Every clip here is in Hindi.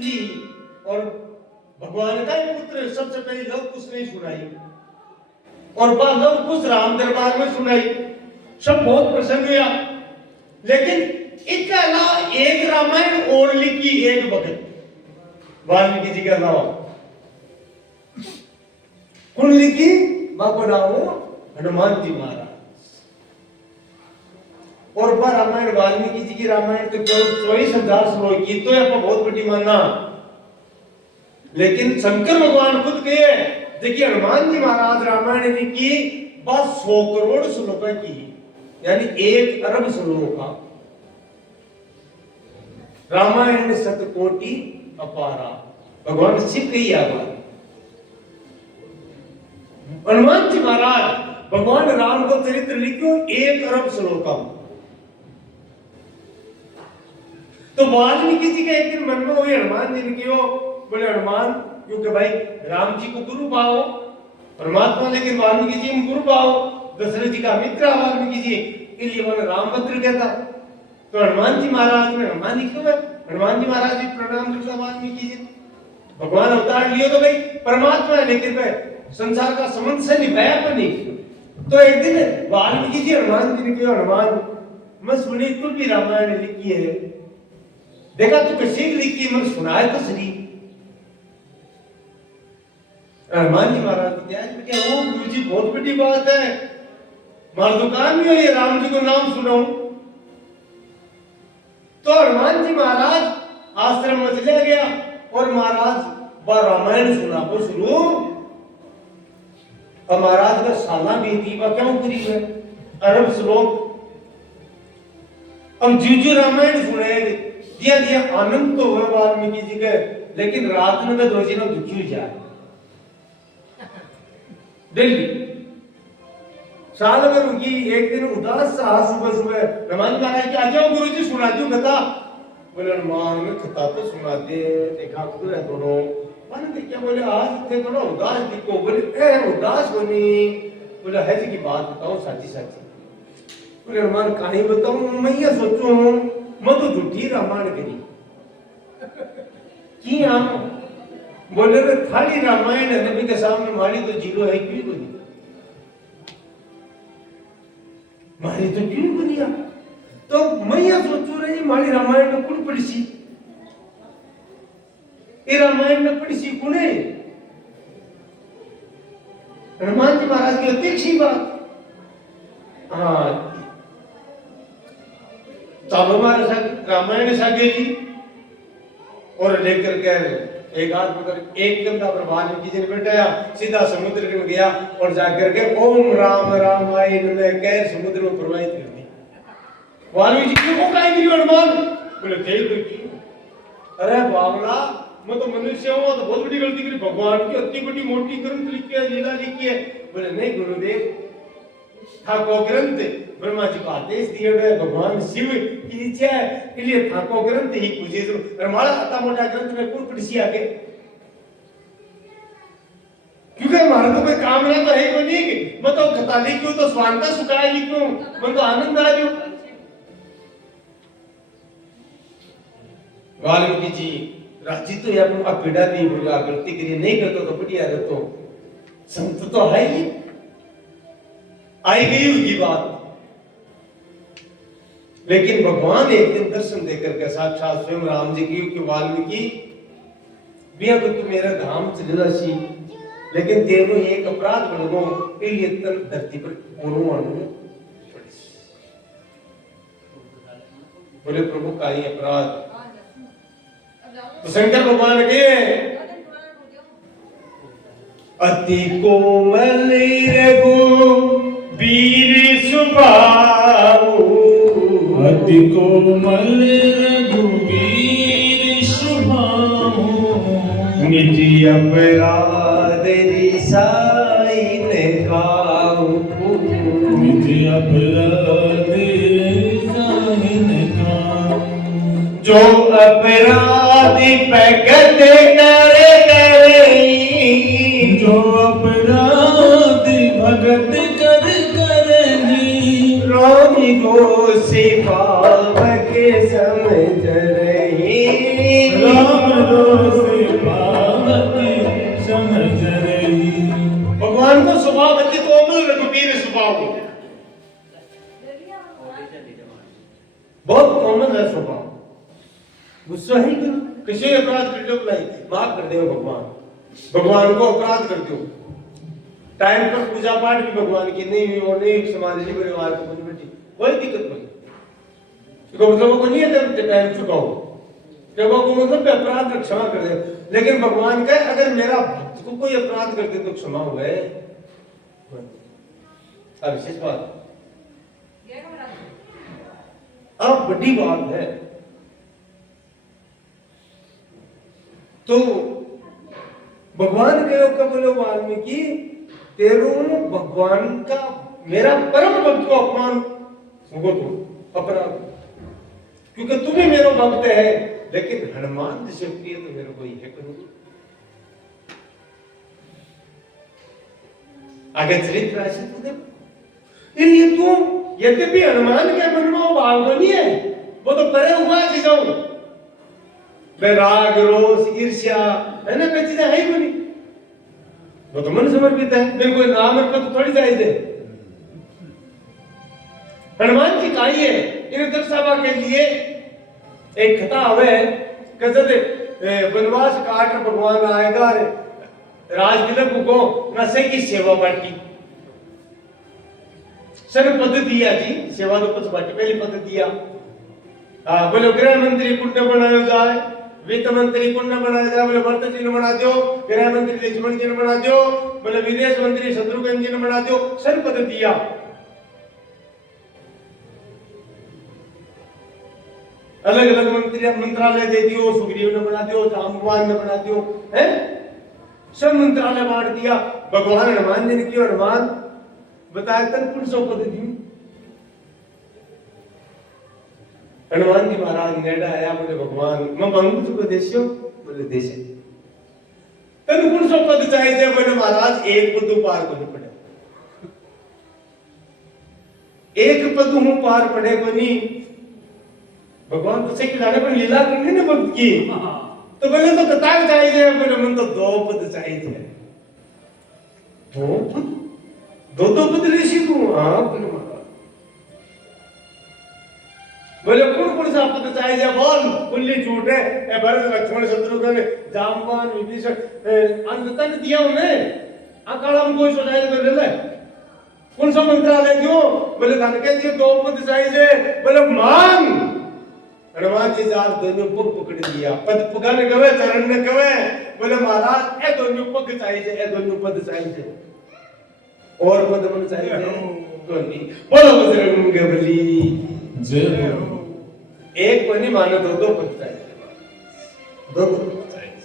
निकली और भगवान का ही पुत्र सबसे पहले लव कुश ने सुनाई और बाद लव कुश राम दरबार में सुनाई। सब बहुत प्रसन्न हुआ। लेकिन इसके अलावा एक रामायण और लिखी एक भगत वाल्मीकि जी का नाम कौन लिखी? बाबू नाम हनुमान जी महाराज। और वह रामायण वाल्मीकि जी की रामायण तो 24,000 श्लोक की तो है बहुत बड़ी मानना। लेकिन शंकर भगवान खुद कहे देखिए हनुमान जी महाराज रामायण लिखी बस 100 करोड़ श्लोक की यानी 1 अरब श्लोक का। रामायण शतकोटि अपारा भगवान शिव की आवाज। हनुमान जी महाराज भगवान राम को चरित्र लिखो 1 अरब श्लोक का। तो वाल्मीकि जी के एक दिन मन में हुई हनुमान जी ने क्यों बोले हनुमान क्योंकि भाई राम जी को गुरु भाव परमात्मा लेकिन वाल्मीकि जी में गुरु भाव दशरथ जी का मित्र वाल्मीकि जी इसलिए उन्होंने राम मंत्र कहता। तो हनुमान जी महाराज ने हनुमान जी क्यों है हनुमान जी महाराज जी प्रणाम करता वाल्मीकि जी भगवान अवतार लियो तो भाई परमात्मा है लेकिन भाई संसार का संबंध से निभाया तो नहीं। तो एक दिन वाल्मीकि जी हनुमान जी ने कहा हनुमान मैं सुनी तू भी रामायण लिखी है देखा तू कैसी लिखी है मैं सुनाए तो सही। हनुमान जी महाराज ने क्या वो गुरु जी बहुत बड़ी बात है मार दुकान में ये राम जी को नाम सुनाऊं। तो हनुमान जी महाराज आश्रम में चले गया और महाराज वह रामायण सुना वो शुरू और महाराज का साला बीती वह क्यों करी है अरब श्लोक हम जीजू रामायण सुने दिया दिया आनंद तो हुआ वाल्मीकि जी के लेकिन रात में दो जी दुखी हो जाए दिल्ली साल में रुकी एक दिन उदास सा सुबह सुबह हनुमान महाराज के आ जाओ गुरु जी सुना दो कथा। बोले हनुमान कथा तो सुनाते देखा खुद है दोनों मैंने क्या बोले आज थे थोड़ा उदास दिखो बोले उदास होनी बोले है जी की बात बताओ साची साची। बोले हनुमान कहानी बताऊं मैं ये सोचू मैं तो झूठी रामायण करी की आम बोले रे थाली रामायण है नबी के सामने मारी तो जीरो है क्यों बनी मारी तो क्यों बनिया। तो मैं ये सोचू रही मारी रामायण में कुल पड़ी सी ये रामायण में पड़ी सी कुने हनुमान जी महाराज की अतीक्षी बात। हाँ चलो हमारे साथ रामायण सागे जी और लेकर के एक हाथ पकड़ एक गंदा पर वाल्मीकि जी ने बैठाया सीधा समुद्र में गया और जाकर के ओम राम रामाय नमः कह समुद्र में प्रवाहित कर दी। वाल्मीकि जी को कहीं नहीं हनुमान बोले थे तो की अरे बावला मैं तो मनुष्य हूं तो बहुत बड़ी गलती करी भगवान की इतनी बड़ी मोटी ग्रंथ लिखी है लीला लिखी है। बोले नहीं गुरुदेव ठाकुर ग्रंथ ब्रह्मा जी को आदेश दिए गए भगवान शिव की इच्छा है इसलिए ठाकुर ग्रंथ ही पूजे और हमारा इतना मोटा ग्रंथ में कौन पड़ी आगे क्योंकि हमारा तो कोई काम ना तो है कोई नहीं मैं तो कथा लिखूं तो स्वांता सुखाए लिखूं मैं तो आनंद आ जाऊं। वाल्मीकि जी राजी तो या अपना पीड़ा नहीं बोला गलती करिए नहीं करता तो बढ़िया रहता संत तो है ही आई गई होगी बात। लेकिन भगवान एक दिन दर्शन देकर के साक्षात स्वयं राम जी की कि वाल्मीकि बिया तो तू मेरा धाम चलेला सी लेकिन तेरो एक अपराध बन गो इसलिए तन धरती पर ओरो आनो बोले प्रभु का ही अपराध। तो शंकर भगवान के अति कोमल रघु वीर सुभाऊ अति कोमल रघुवीर सुभाऊ निज अपराध रिसाई ने गाऊ निज अपराध रिसाई ने गाऊ जो अपराधी भगत करे जो अपराधी भगत करही राम को सिपाव के समझ रही राम प्यारों से पावती समझ रही। भगवान को स्वभाव अति कोमल रघुवीर स्वभाव हो, बहुत कोमल है स्वभाव, गुस्सा ही करो, किसी अपराध कर दो नहीं, माफ कर दो भगवान, भगवान को अपराध कर दो। टाइम पर पूजा पाठ भी भगवान की नहीं हुई और नहीं समाज जी परिवार को कुछ बैठी कोई दिक्कत नहीं, क्योंकि मतलब वो नहीं है जब टाइम चुकाओ, जब वो मतलब अपराध का क्षमा कर दे। लेकिन भगवान का अगर मेरा भक्त को कोई अपराध कर दे तो क्षमा हो गए, अब विशेष बात, अब बड़ी बात है। तो भगवान कहो कब बोलो वाल्मीकि तेरू भगवान का मेरा परम भक्त को अपमान होगो तो अपराध, क्योंकि तू भी मेरा भक्त है, लेकिन हनुमान जैसे प्रिय तो मेरे को यह करो। आगे चरित्र राशि तू देखो, ये तू यद्यपि हनुमान के मन में वो भाव नहीं है, वो तो परे हुआ चीजों राग रोष ईर्ष्या है ना, कई चीजें है ही नहीं, वो तो मन समर्पित है, मेरे कोई नाम अर्पित तो थोड़ी जायज है। हनुमान जी काई है इन दर्शावा के लिए एक कथा हुए जब वनवास काट भगवान आएगा राज तिलक को नशे की सेवा बांटी, सन पद दिया जी, सेवा तो कुछ बांटी, पहली पद दिया, बोले गृह मंत्री कुंड बनाया जाए, वित्त मंत्री कुंड बनाया जाए, बोले भरत जी ने बना दो, गृह मंत्री लक्ष्मण जी ने बना दो, बोले विदेश मंत्री शत्रुघ्न जी ने बना दो, सन पद दिया। अलग अलग मंत्रालय दे दियो, सुग्रीव ने बना दियो, जाम्बवान ने बना दियो, है सब मंत्रालय बांट दिया। भगवान हनुमान जी ने क्यों हनुमान बताया तन कौन सौ पद दी। हनुमान जी महाराज नेड़ा आया, बोले भगवान मैं मांगू तुमको देशो, बोले देश तन कौन सौ पद चाहिए, बोले महाराज एक पद पार को नहीं पड़े, एक पद हूं पार पड़े को नहीं। भगवान तो से खिलाने पर लीला करनी ना भक्त की, तो बोले तो कथा चाहिए, बोले मन तो दो पद चाहिए, दो पद ऋषि तू, हाँ बोले कौन कौन सा पद चाहिए, बोल खुली छूट है, भरत लक्ष्मण शत्रुघ्न जाम्बवान विभीषण अंत दिया उन्हें, अकाल हम कोई सोचाए तो ले ले, कौन सा मंत्रालय क्यों, बोले धन के दिए दो पद चाहिए, बोले मांग। हनुमान जी जार दोनों पग पकड़ दिया, पद पुगाने गवे चरण ने गवे, बोले महाराज ए दोनों पग चाहिए, ए दोनों पद चाहिए, और पद मन चाहिए तो नहीं, बोलो बजरंग बली जय हो। एक को नहीं मानो, दो पद चाहिए, दो पद चाहिए,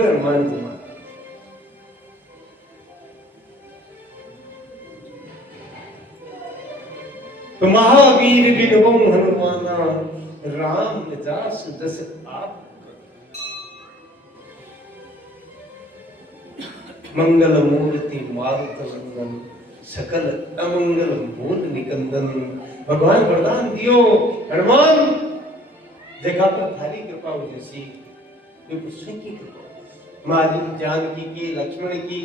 हनुमान जी मान। तो महावीर बिनवो हनुमाना राम जास जस आप, मंगल मूर्ति मारुत वंदन सकल अमंगल मूल निकंदन। भगवान वरदान दियो हनुमान, जगह पर थारी कृपा हो जैसी, ये कृष्ण की कृपा, मारी जानकी की, लक्ष्मण की,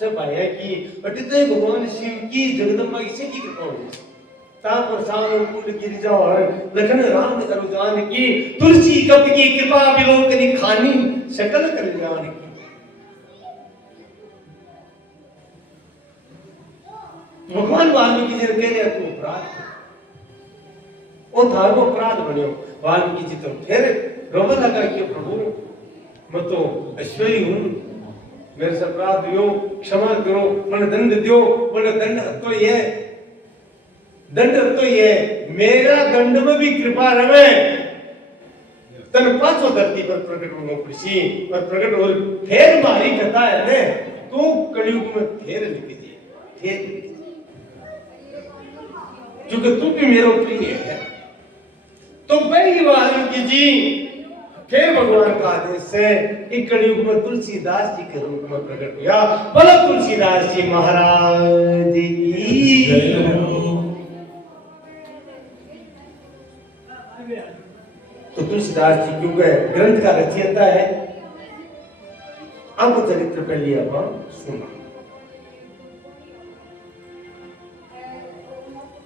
सब आया की, अटित भगवान शिव की, जगदम्बा इसी की कृपा हो जैसी। तापर सावन कुल गिरिजा और लखन राम अरुजान की, तुलसी कप की कृपा विलोकनी खानी, सकल कल्याण की। भगवान वाल्मीकि जी कह रहे तू अपराध, वो था वो अपराध बनियो। वाल्मीकि जी तो फिर रोने लगा कि प्रभु मैं तो ऐश्वर्य हूं, मेरे से अपराध दियो, क्षमा करो, मन दंड दियो। बोले दंड तो ये दंड तो ये मेरा दंड में भी कृपा रहे, तन पांचों धरती पर प्रकट होंगे खुशी और प्रकट हो फिर मारी कथा है ने तो कलयुग में फिर लिख दिए, फिर क्योंकि तू भी मेरा प्रिय है। तो पहली वाल्मीकि जी फिर भगवान का आदेश से एक कलयुग में तुलसीदास जी के रूप में प्रकट हुआ। बोलो तुलसीदास जी महाराज की जय हो। तो तुलसीदास जी क्योंकि ग्रंथ का रचयिता है। अब चरित्र पहले आप सुना।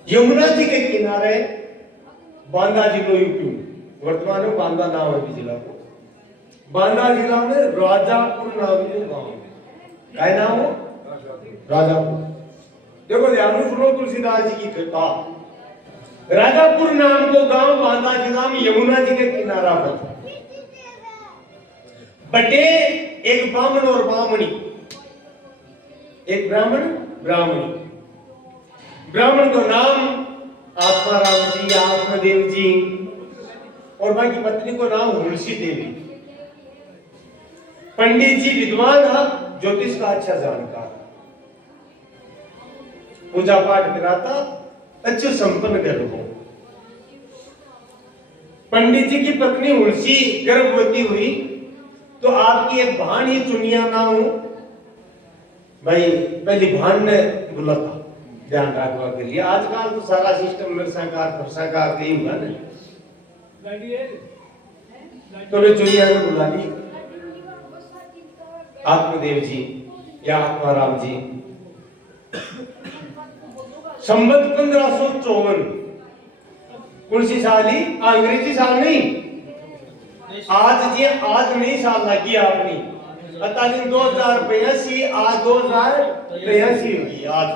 यमुना जी के किनारे बांदा जिलो यूपी, वर्तमान में बांदा नाम है जिला को। बांदा जिला में राजापुर नाम के गांव है। क्या नाम हो? राजापुर। देखो ध्यान से सुनो तुलसीदास जी की कथा। राजापुर नाम को गांव बांदा जिला में यमुना जी के किनारा पर बटे एक ब्राह्मण और ब्राह्मणी, एक ब्राह्मण ब्राह्मणी। ब्राह्मण को नाम आत्माराम जी, आत्मदेव जी, और बाकी पत्नी को नाम हुलसी देवी। पंडित जी विद्वान था, ज्योतिष का अच्छा जानकार, पूजा पाठ कराता, अच्छे संपन्न घर हो। पंडित जी की पत्नी हुलसी गर्भवती हुई तो आपकी एक भान ही चुनिया ना हो भाई, पहली भान ने बोला था ध्यान रखवा के लिए। आजकल तो सारा सिस्टम नरसंकार फरसंकार के ही हुआ ना, तो वे चुनिया ने बुला ली आत्मदेव जी या आत्माराम जी। संवत 1554 कौन सी साल ही? अंग्रेजी साल नहीं, आज जी आज नहीं साल लगी आपने, 2082, आज 2083 होगी आज।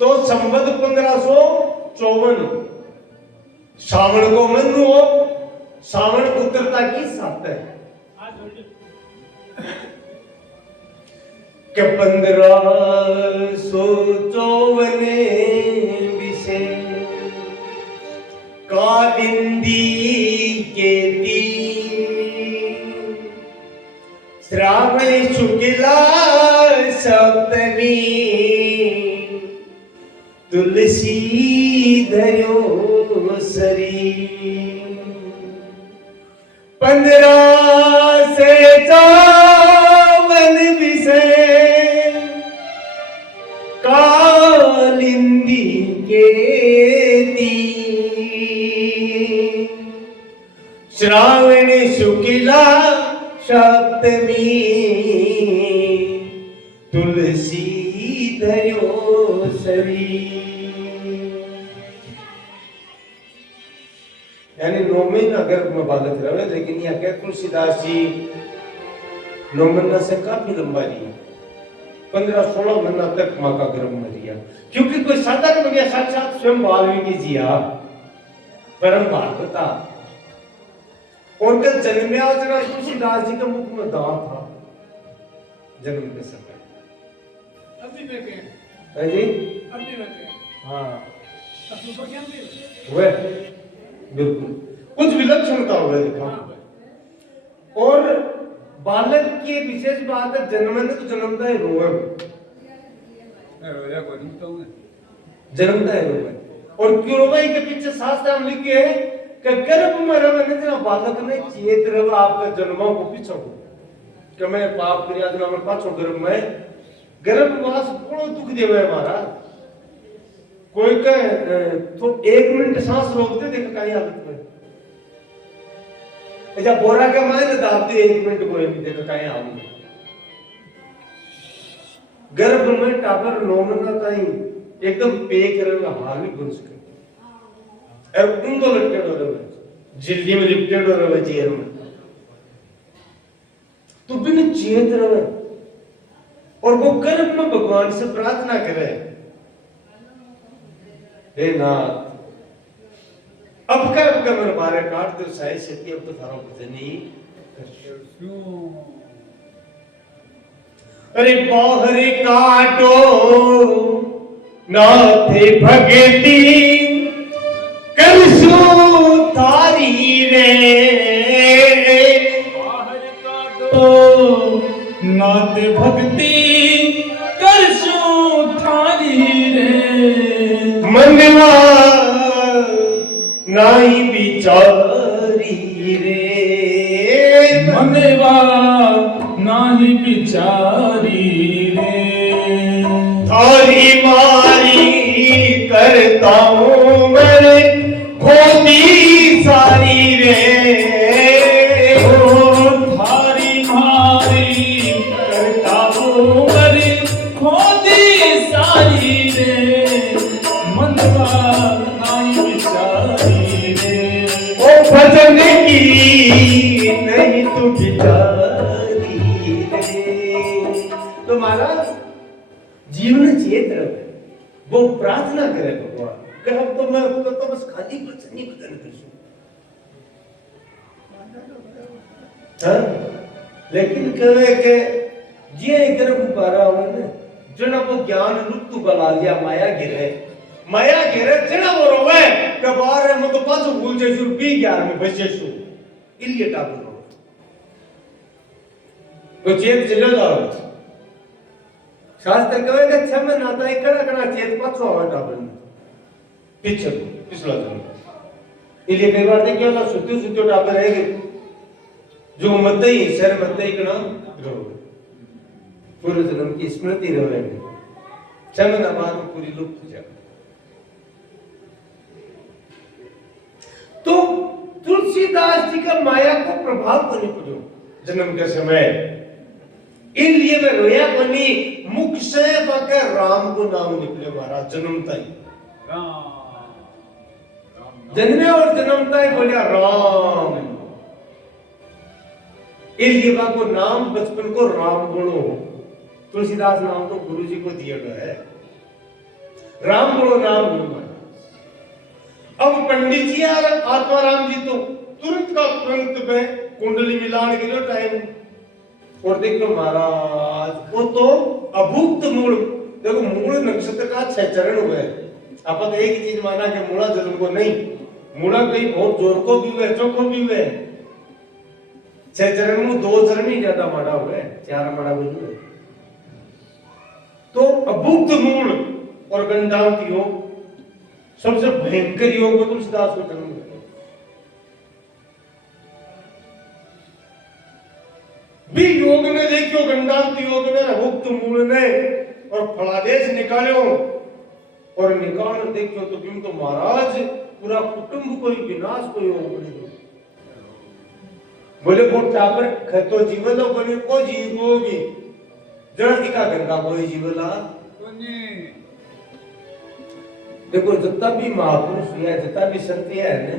तो संवत 1554 श्रावण को मन हो, श्रावण उत्तरता की सात है के 1554 विषय कालिंदी के श्रावण शुक्ला सप्तमी तुलसी धरो सरी 15 से 54 विषय कालिंदी के श्रावण शुक्ला सप्तमी तुलसी धरो सरी। यानी 9 महीना गर्भ में बालक रहे, लेकिन यह क्या तुलसीदास जी 9 महीना से काफी लंबा लिया, 15-16 महीना तक मां का गर्भ में लिया, क्योंकि कोई साधारण हो गया, साक्षात स्वयं वाल्मीकि जी परम भागवता। उनका जन्मावसरा तुलसीदास जी के मुख में दांत था जन्म के समय। है जी? हाँ हुए बिल्कुल कुछ विलक्षणता हुए देखा। और बालक की विशेष बात है, जन्मने तो जन्मता है रोए, जन्मता है रोए। और क्यों रोए के पीछे शास्त्र में लिखे है कि गर्भ में रहने जना बालक ने चेत रहे आपका जन्मों को पीछे कि मैं पाप क्रिया जना में पाछो गर्भवास बड़ो दुख देवे हमारा। कोई कहे तो 1 मिनट सांस रोक दे, देख कहीं हालत में ऐसा बोरा के मायने दाबते 1 मिनट को नहीं देखा कहीं हाल में। गर्भ में टाबर 9 महीना ताई एकदम पेक रहे हाल ही बन सके, और उनको लटकेट हो रहे, जिल्दी में लिपटेड हो रहे चेयर में, तो बिन चेत रहे। और वो गर्भ में भगवान से प्रार्थना करे, हे नाथ अब क्या मेरे बारे काट दो साई से, अब तो थारा भजन नहीं। अरे बाहर काटो नाथे भगती करसू तारी रे, बाहर काटो नाथ भक्ति करसू थारी रे, मनवा नाई बिचारी रे, मनवा नाही बिचारी रे, थारी मारी करता हूँ मैं खोती सारी रे, नहीं तू बिचारी रे। तो महाराज जीवन क्षेत्र वो प्रार्थना करे भगवान कि अब तो मैं तो बस खाली वचन ही वचन करसूं। लेकिन कहे के जे गर्भ पारा हो ने जना वो ज्ञान लुप्त बला गया माया गिरे जना वो रोवे के बारे में तो पाछो भूल जेसु बी ज्ञान में बचेसु इलिए टाबू रो तो चेत चलो जाओ शास्त्र कहे के छम नाता एकड़ा कना चेत पाछो आवा टाबू पीछे पिछला जन्म इलिए कई बार देखियो ना सुत्यो टाबू रहेगे जो मतई शर मतई कना रो पूर्व जन्म की स्मृति रहे चलन अमान पूरी लुप्त जा। तो तुलसीदास जी का माया को प्रभाव बने पड़ो जन्म के समय इसलिए मैं रोया बनी मुख से बकर राम को नाम निकले महाराज जन्म तय जन्मे और जन्म तय बोलिया राम इसलिए बाको नाम बचपन को राम बोलो तुलसीदास नाम तो गुरु जी को दिया गया है राम बोलो नाम गुरु महाराज। अब पंडित जी और आत्माराम जी तो तुरंत का तुरंत में कुंडली मिलाने के लिए टाइम और देखो महाराज वो तो अभुक्त मूल देखो मूल नक्षत्र का 6 चरण हुए आप तो एक ही चीज माना कि मूला जन्म को नहीं मूला कहीं बहुत जोर को भी हुए चौको भी हुए 6 चरण में 2 चरण ही ज्यादा माड़ा हुए 4 माड़ा हुए तो अभुक्त मूल और गंडांत योग सबसे भयंकर योग में तुलसीदास को जन्म दिया भी योग में देखियो गंडांत योग में अभुक्त मूल ने और फलादेश निकालो और निकाल देखियो तो बिम तो महाराज पूरा कुटुंब कोई विनाश को योग बने बोले को टापर खतो जीवन तो बने को जीवोगी जड़ का गंगा कोई जीवला देखो जितना भी महापुरुष है जितना भी संत है ना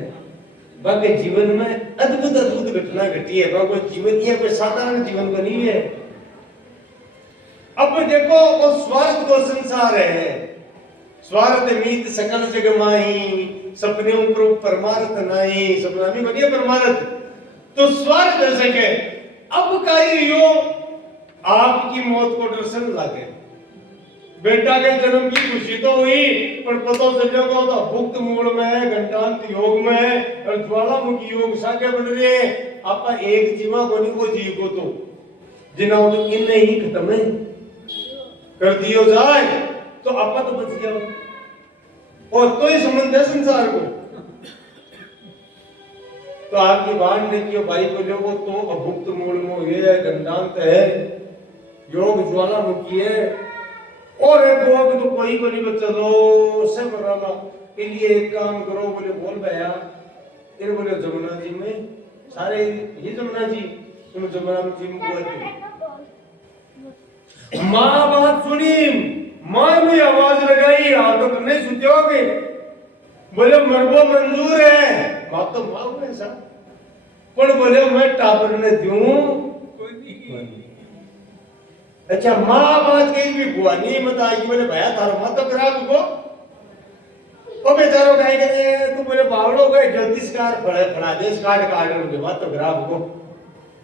बाकी जीवन में अद्भुत अद्भुत घटना घटी है बाकी जीवन ये कोई साधारण जीवन का नहीं है। अब देखो वो स्वार्थ को संसार है स्वार्थ मीत सकल जग माही सपने ऊपर परमार्थ नहीं सपना भी बढ़िया परमार्थ तो स्वार्थ जैसे के अब का यो आपकी मौत को दर्शन लगे बेटा के जन्म की खुशी तो हुई पर पता चलेगा तो भुक्त मूल में घंटांत योग में और ज्वालामुखी योग साके बन रहे हैं आपका एक जीवा कोनी को जीव को तो जिना तो इन्हें ही खत्म कर दियो जाए तो आपका तो बच गया और तो ही संबंध है संसार को तो आपकी बाण देखियो भाई को लोगो तो अभुक्त मूल में ये घंटांत है योग ज्वालामुखी है और एक योग तो कोई को नहीं बचा लो सब रामा के लिए एक काम करो बोले बोल भैया फिर बोले जमुना जी में सारे ये जमुना जी तुम जमुना जी में बोल माँ बात सुनी माँ ने आवाज लगाई हाथ तो नहीं सुनते होगे बोले मरबो मंजूर है बात तो माँ हुए ऐसा पर बोले मैं टापर ने दूं अच्छा माँ बात कहीं भी बुआ नहीं मत आएगी बोले भैया थारो मत तो करा को ओ बेचारो कहे गए तू बोले बावड़ो गए ज्योतिषकार फड़ादेश काट उनके मत तो करा को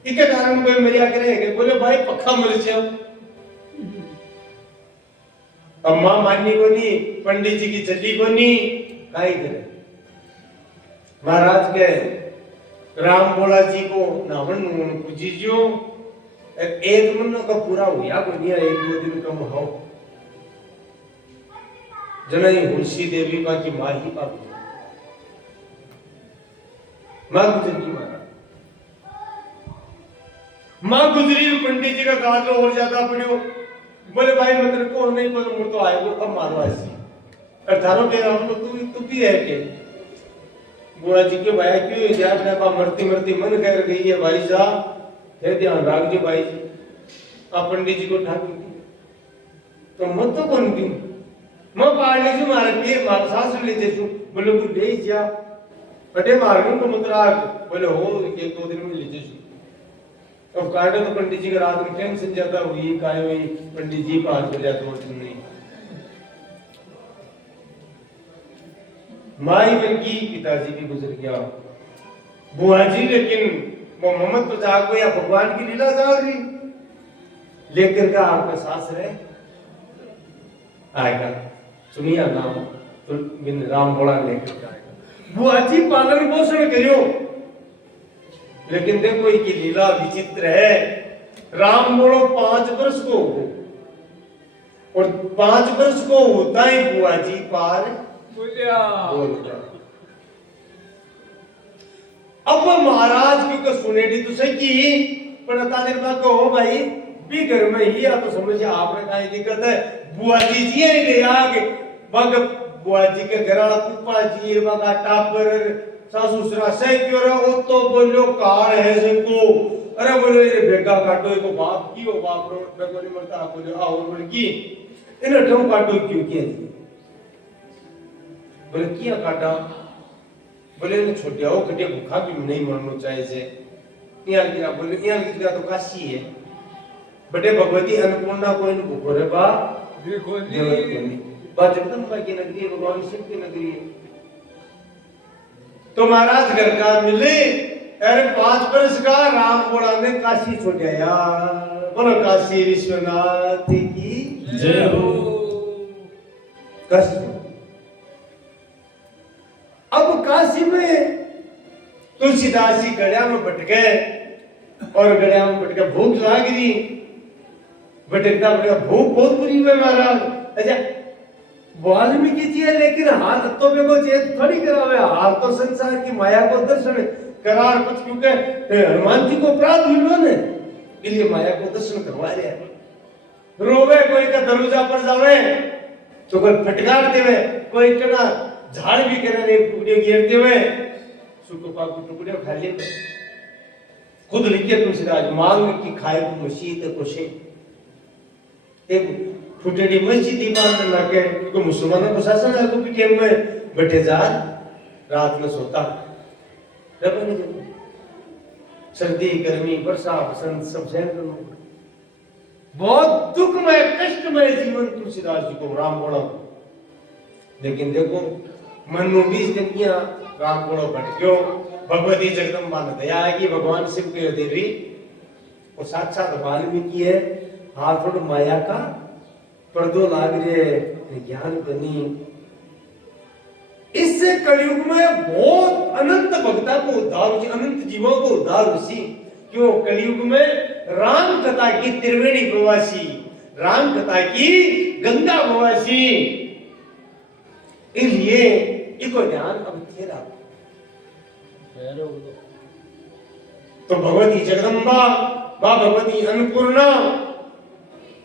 इके कारण कोई मरिया करे कि बोले भाई पक्का मर से अब माँ माननी को नहीं पंडित जी की चली को नहीं काई करे महाराज के राम बोला जी को नावन पूजी जो एक महीना का पूरा हुआ को नहीं 1-2 दिन कम हो जनई हुलसी देवी बाकी माँ ही बाप माँ गुजरी माँ गुजरी पंडित जी का काज और ज्यादा पड़ियो बोले भाई मतलब को नहीं बोले मुझ तो आएगो कब मारो ऐसी अठारो के राम तो तू भी है के बुआ जी के भाई क्यों जाए अपने बाप मरती मरती मन कर गई है भाई साहब फिर ध्यान रख जो भाई जी आप पंडित जी को ठाकुर तो मत तो कौन भी मैं पाड़ने से मारे पीर मार सास ले जैसू बोले तू ले जा बटे मार्गन को मुद्राक बोले हो एक दो दिन में लीजिए। अब काटे तो पंडित जी का रात में टेंशन ज्यादा हुई काय हुई पंडित जी पास हो जाते वो दिन नहीं माई बल्कि पिताजी भी गुजर गया बुआ जी लेकिन वो मोहम्मद तो जागो या भगवान की लीला जाग रही लेकर का आपका सास है आएगा सुनिया नाम तो बिन राम बोला लेकर जाएगा बुआ जी पालन पोषण करियो लेकिन देखो ये लीला विचित्र है राम बोलो 5 वर्ष को और 5 वर्ष को होता ही बुआ जी पार बोलिया अब महाराज क्योंकि सुने दी तुझे की पढ़ता देर बाद कहो भाई भी घर में ही या तो समझ आपने कहा दिक्कत है बुआ जी जी ही ले आगे बग बुआ जी के घर वाला पुप्पा जी बगा टापर सासू ससुरा से क्यों रहा वो तो बोलो कार है जिनको अरे बोले ये बेगा काटो को बाप की हो बाप रो बेगो नहीं मरता बोले आओ बोले की इन्हें ठों काटो क्यों किया बोले किया काटा बोले ने छोटे आओ कटे भूखा भी नहीं मरना चाहिए से यहाँ गिरा बोले यहाँ गिरा तो काशी है बटे भगवती अन्नपूर्णा को इन भूखो रे बा देखो नहीं बा जगदम्बा की नगरी है भगवान शिव की नगरी है तो महाराज घर का मिले अरे 5 वर्ष का राम बोला ने काशी छोड़ाया बोलो काशी विश्वनाथ की जय हो काशी अब काशी में तुलसीदास जी गड़िया में भटके और गड़िया में भटके भूख लग रही भटकता भटका भूख बहुत बुरी हुई महाराज अच्छा वाल्मीकि जी है लेकिन हाथ तो में को चेत थोड़ी करावे हाथ तो संसार की माया को दर्शन करार कुछ क्योंकि हनुमान जी को अपराध हुई ने इसलिए माया को दर्शन करवा रहे हैं रोवे कोई का दरवाजा पर जावे तो कोई फटकार देवे कोई कना झाड़ भी करे एक टुकड़े गिरते हुए सुको पाकू टुकड़े खा ले खुद लिखे तुलसीदास मांग की खाए को मसीत कोशे एक फुटेडी मस्जिद दीवार में लाके क्योंकि मुसलमानों को शासन है को भी टाइम में बैठे जा रात में सोता रबने सर्दी गर्मी वर्षा बसंत सब सहन करना बहुत दुखमय कष्टमय जीवन तुलसीदास जी को राम बोला लेकिन देखो मन में 20 दिन किया राम बोलो भटक्यो भगवती जगदम्बा ने दया की भगवान शिव के देवी और साक्षात वाल्मीकि है हाथ थोड़ा माया का पर्दो लाग रहे ज्ञान बनी इससे कलयुग में बहुत अनंत भक्ता को उद्धार हुई अनंत जीवों को उद्धार हुई क्यों कलयुग में राम कथा की त्रिवेणी प्रवासी राम कथा की गंगा प्रवासी इसलिए इको ध्यान अब तेरा तो भगवती जगदम्बा मां भगवती अन्नपूर्णा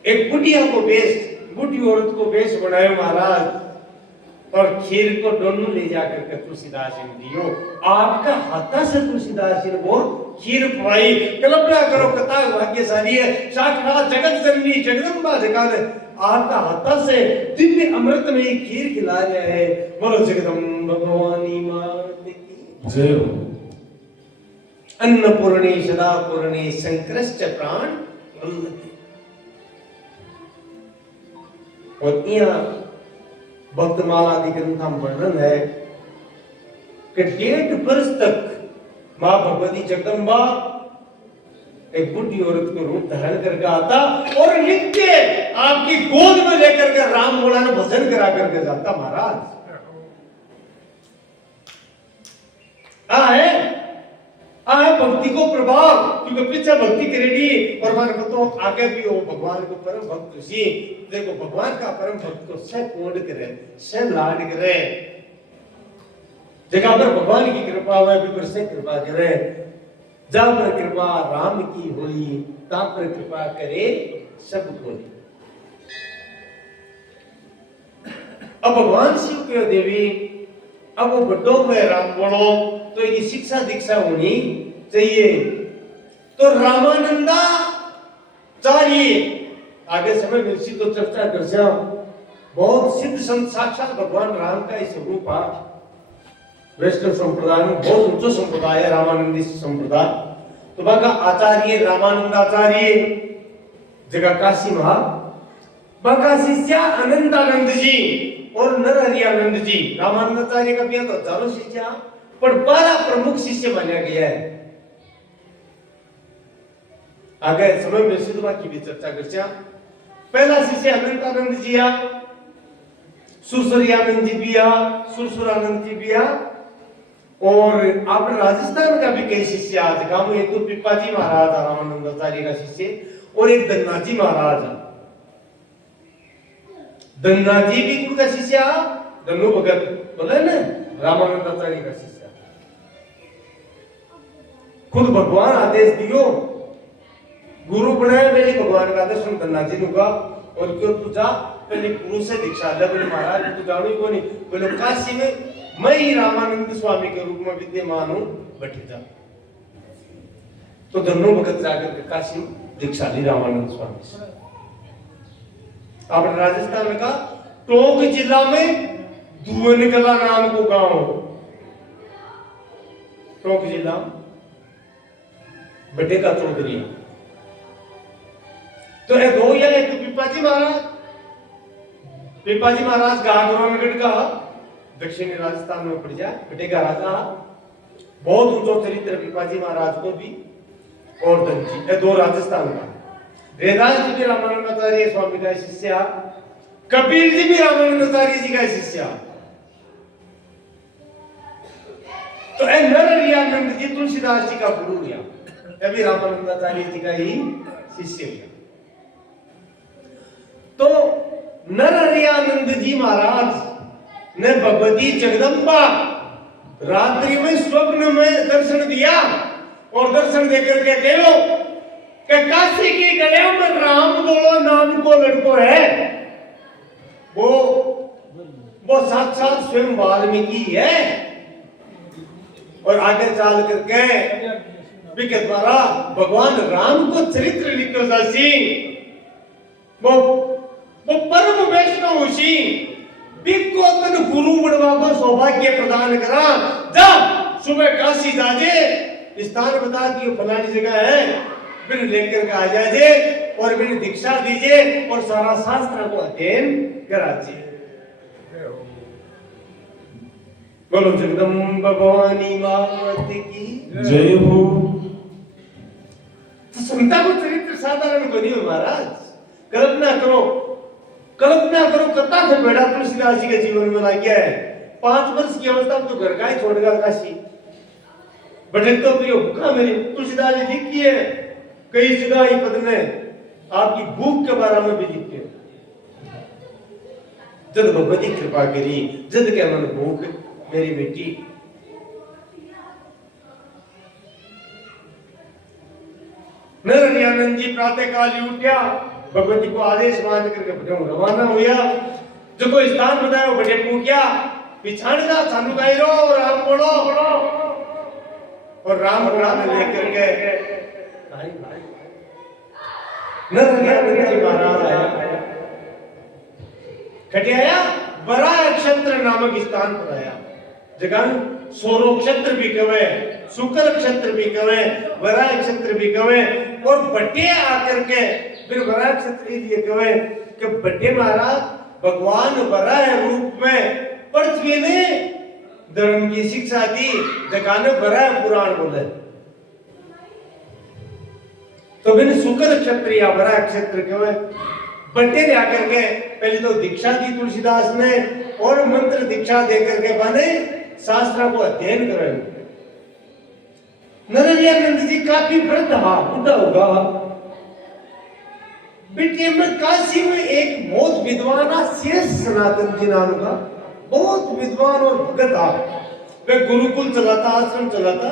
एक बुढ़िया को बेच बुढ़ी औरत को बेच बनाए महाराज और खीर को दोनों ले जाकर के तुलसीदास जी ने दियो आपका हाथा से तुलसीदास जी ने वो खीर खुआई कल्पना करो कथा भाग्यशाली है साक्षात जगत जननी जगदम्बा जगत आपका हाथा से दिव्य अमृत में खीर खिला रहे हैं बोलो जगदम्बा भवानी मात की जय हो अन्नपूर्णे सदा पूर्णे संकृष्ट प्राण और यहाँ भक्तमाला आदि ग्रंथों में वर्णन है कि 1.5 वर्ष तक मां भगवती जगदम्बा एक बुढ़ी औरत को रूप धारण करके आता और नित्य आपकी गोद में लेकर के राम बोला ने भजन करा करके जाता महाराज भक्ति को प्रभाव क्योंकि पीछे भक्ति करेगी और मान को तो आगे भी वो भगवान को परम भक्त सी देखो भगवान का परम भक्त को से पूर्ण करे से लाड करे जगह पर भगवान की कृपा हुए भी पर से कृपा करे जब पर कृपा राम की हुई तब पर कृपा करे सब कोई अब भगवान शिव के देवी अब वो बड्डों में राम बोलो तो ये शिक्षा दीक्षा होनी चाहिए तो रामानंदा चाहिए आगे समय मिलसी तो चर्चा कर बहुत सिद्ध संत साक्षात भगवान राम का इस स्वरूप वैष्णव संप्रदाय में बहुत ऊंचो संप्रदाय है रामानंदी संप्रदाय। तो बाका आचार्य रामानंदाचार्य जगह काशी महा बाका शिष्य अनंतानंद जी और नरहरियानंद जी। रामानंदाचार्य का भी तो हजारों शिष्य पर 12 प्रमुख शिष्य माना गया है। आगे समय में सिद्धवा की भी चर्चा करचा। पहला शिष्य अनंतानंद जी आ, सुरसुरियानंद जी भी आ, सुरसुरानंद जी भी आ, और अपने राजस्थान का भी कई शिष्य आज का। एक तो पिप्पाजी महाराज रामानंदाचार्य का शिष्य और एक धन्नाजी महाराज। धन्नाजी भी उनका शिष्य, धन्नो भगत बोले ना रामानंदाचार्य का शिष्य। खुद भगवान आदेश दियो, गुरु बनाया पहले भगवान का दर्शन करना जिनुका। और क्यों तू जा पहले गुरु से दीक्षा ले। बोले महाराज तू जानो ही कोनी, बोले काशी में मैं ही रामानंद स्वामी के रूप में विद्यमान हूं, बैठे जा। तो दोनों भगत जाकर के काशी दीक्षा ली रामानंद स्वामी से। अपने राजस्थान का टोंक जिला में दुवनकला नाम को गांव, टोंक जिला बड़े का चौधरी। तो ये दो या एक पिपाजी महाराज, पिपाजी महाराज गागरोनगढ़ का दक्षिणी राजस्थान में पड़ जाए, बड़े का राजा बहुत ऊंचो चरित्र पिपाजी महाराज को भी। और दंची ये दो राजस्थान का। वेदांत जी भी रामानंदाचार्य स्वामी का शिष्य, कबीर जी भी रामानंदाचार्य जी का शिष्य। तो नरहरियानंद जी तुलसीदास जी का गुरु लिया, ये भी रामानंदाचार्य जी का ही शिष्य लिया। तो नरहरियानंद जी महाराज ने भगवती जगदम्बा रात्रि में स्वप्न में दर्शन दिया और दर्शन देकर के कहो कि काशी की गया में राम बोलो नाम को लड़को है, वो साक्षात स्वयं वाल्मीकि है। और आगे चल करके के द्वारा भगवान राम को चरित्र लिखो जासी। वो परम वैष्णव उसी बिको तन गुरु बनवा को सौभाग्य प्रदान करा। जा सुबह काशी जाजे, स्थान बता दियो फलानी जगह है, फिर लेकर के आ जाजे और फिर दीक्षा दीजिए और सारा शास्त्र को अध्ययन कराजिए। बोलो जगदम्बा भवानी मात की जय हो। तो संता को चरित्र साधारण को नहीं हो महाराज। कल्पना करो, कल्पना करो कथा से बेड़ा तुलसीदास जी के जीवन में लग गया है। 5 वर्ष की अवस्था में तो घर का ही छोड़ गया काशी। बटे तो प्रियो भूखा मेरी तुलसीदास जी लिखी है कई जगह ही पद ने आपकी भूख के बारे में भी लिखी है। जब भगवती कृपा करी, जद के मन भूख मेरी बेटी। नरहरियानंद जी प्रातः काल ही उठा, भगवती को आदेश मान करके बटे रवाना हुआ। जो कोई स्थान बताया बटे पूछा पिछाड़ जा सानू गाई रो राम बोलो और राम नाम लेकर के नरहरियानंद जी महाराज आया, खटियाया बड़ा क्षत्र नामक स्थान पर आया। जगह सोरो क्षत्र भी कवे, शुक्र क्षत्र भी कवे, वरा क्षत्र भी कवे। और बटे आकर के फिर वरा क्षत्र ये कवे कि बटे महाराज भगवान वराह रूप में पृथ्वी ने धर्म की शिक्षा दी। जगह ने वराह पुराण बोले तो बिन शुक्र क्षत्र या वरा क्षत्र कवे। बटे ने आकर के पहले तो दीक्षा दी तुलसीदास ने और मंत्र दीक्षा देकर के बने शास्त्र को अध्ययन करें। नरहरियानंद जी काफी वृद्ध बुढ़ा होगा। बेटे में काशी में एक बहुत विद्वान शेष सनातन जी नाम का बहुत विद्वान और भगत था। वे गुरुकुल चलाता, आश्रम चलाता।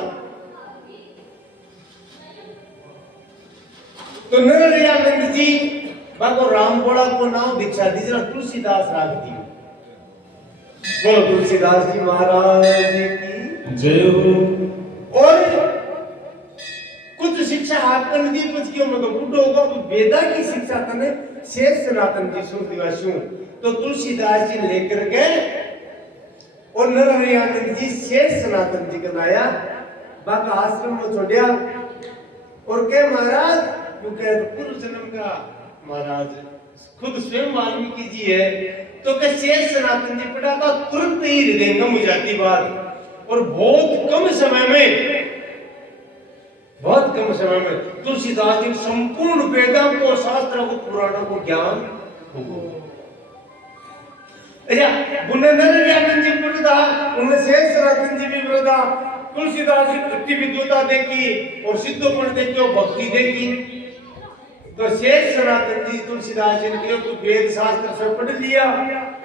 तो नरहरियानंद जी बाबू राम बोला को नाम दीक्षा दीजिए तुलसीदास राग दी। बोलो तुलसीदास जी महाराज की जय हो। और कुछ शिक्षा आपने दी कुछ क्यों मैं तो बूढ़ो होगा तो वेदा की शिक्षा तने शेष सनातन जी सुन दिवासु। तो तुलसीदास जी लेकर के और नरहरियानंद जी शेष सनातन जी का लाया बाका आश्रम में छोड़िया और के महाराज क्योंकि पूर्व जन्म का महाराज खुद स्वयं वाल्मीकि जी है तो के शेष सनातन जी पढ़ा था तुरंत ही हृदयंगम हो जाती बात और बहुत कम समय में तुलसीदास जी संपूर्ण वेदों को शास्त्रों को पुराणों को ज्ञान हो अच्छा बुनंदरयानंद जी पढ़ा उनमें शेष सनातन जी भी पढ़ा तुलसीदास जी भक्ति विद्वता देखी और सिद्धोपन देखी और भक्ति देखी तो शेष सनातन जी तुलसीदास जी ने तो वेद शास्त्र से पढ़ लिया